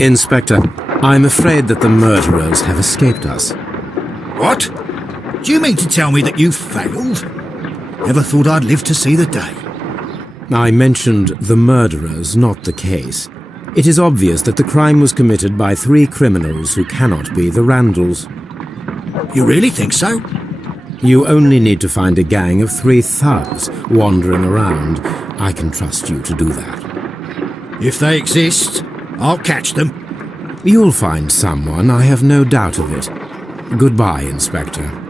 Inspector, I'm afraid that the murderers have escaped us. What? Do you mean to tell me that you failed? Never thought I'd live to see the day. I mentioned the murderers, not the case. It is obvious that the crime was committed by 3 criminals who cannot be the Randalls. You really think so? You only need to find a gang of 3 thugs wandering around. I can trust you to do that. If they exist, I'll catch them. You'll find someone, I have no doubt of it. Goodbye, Inspector.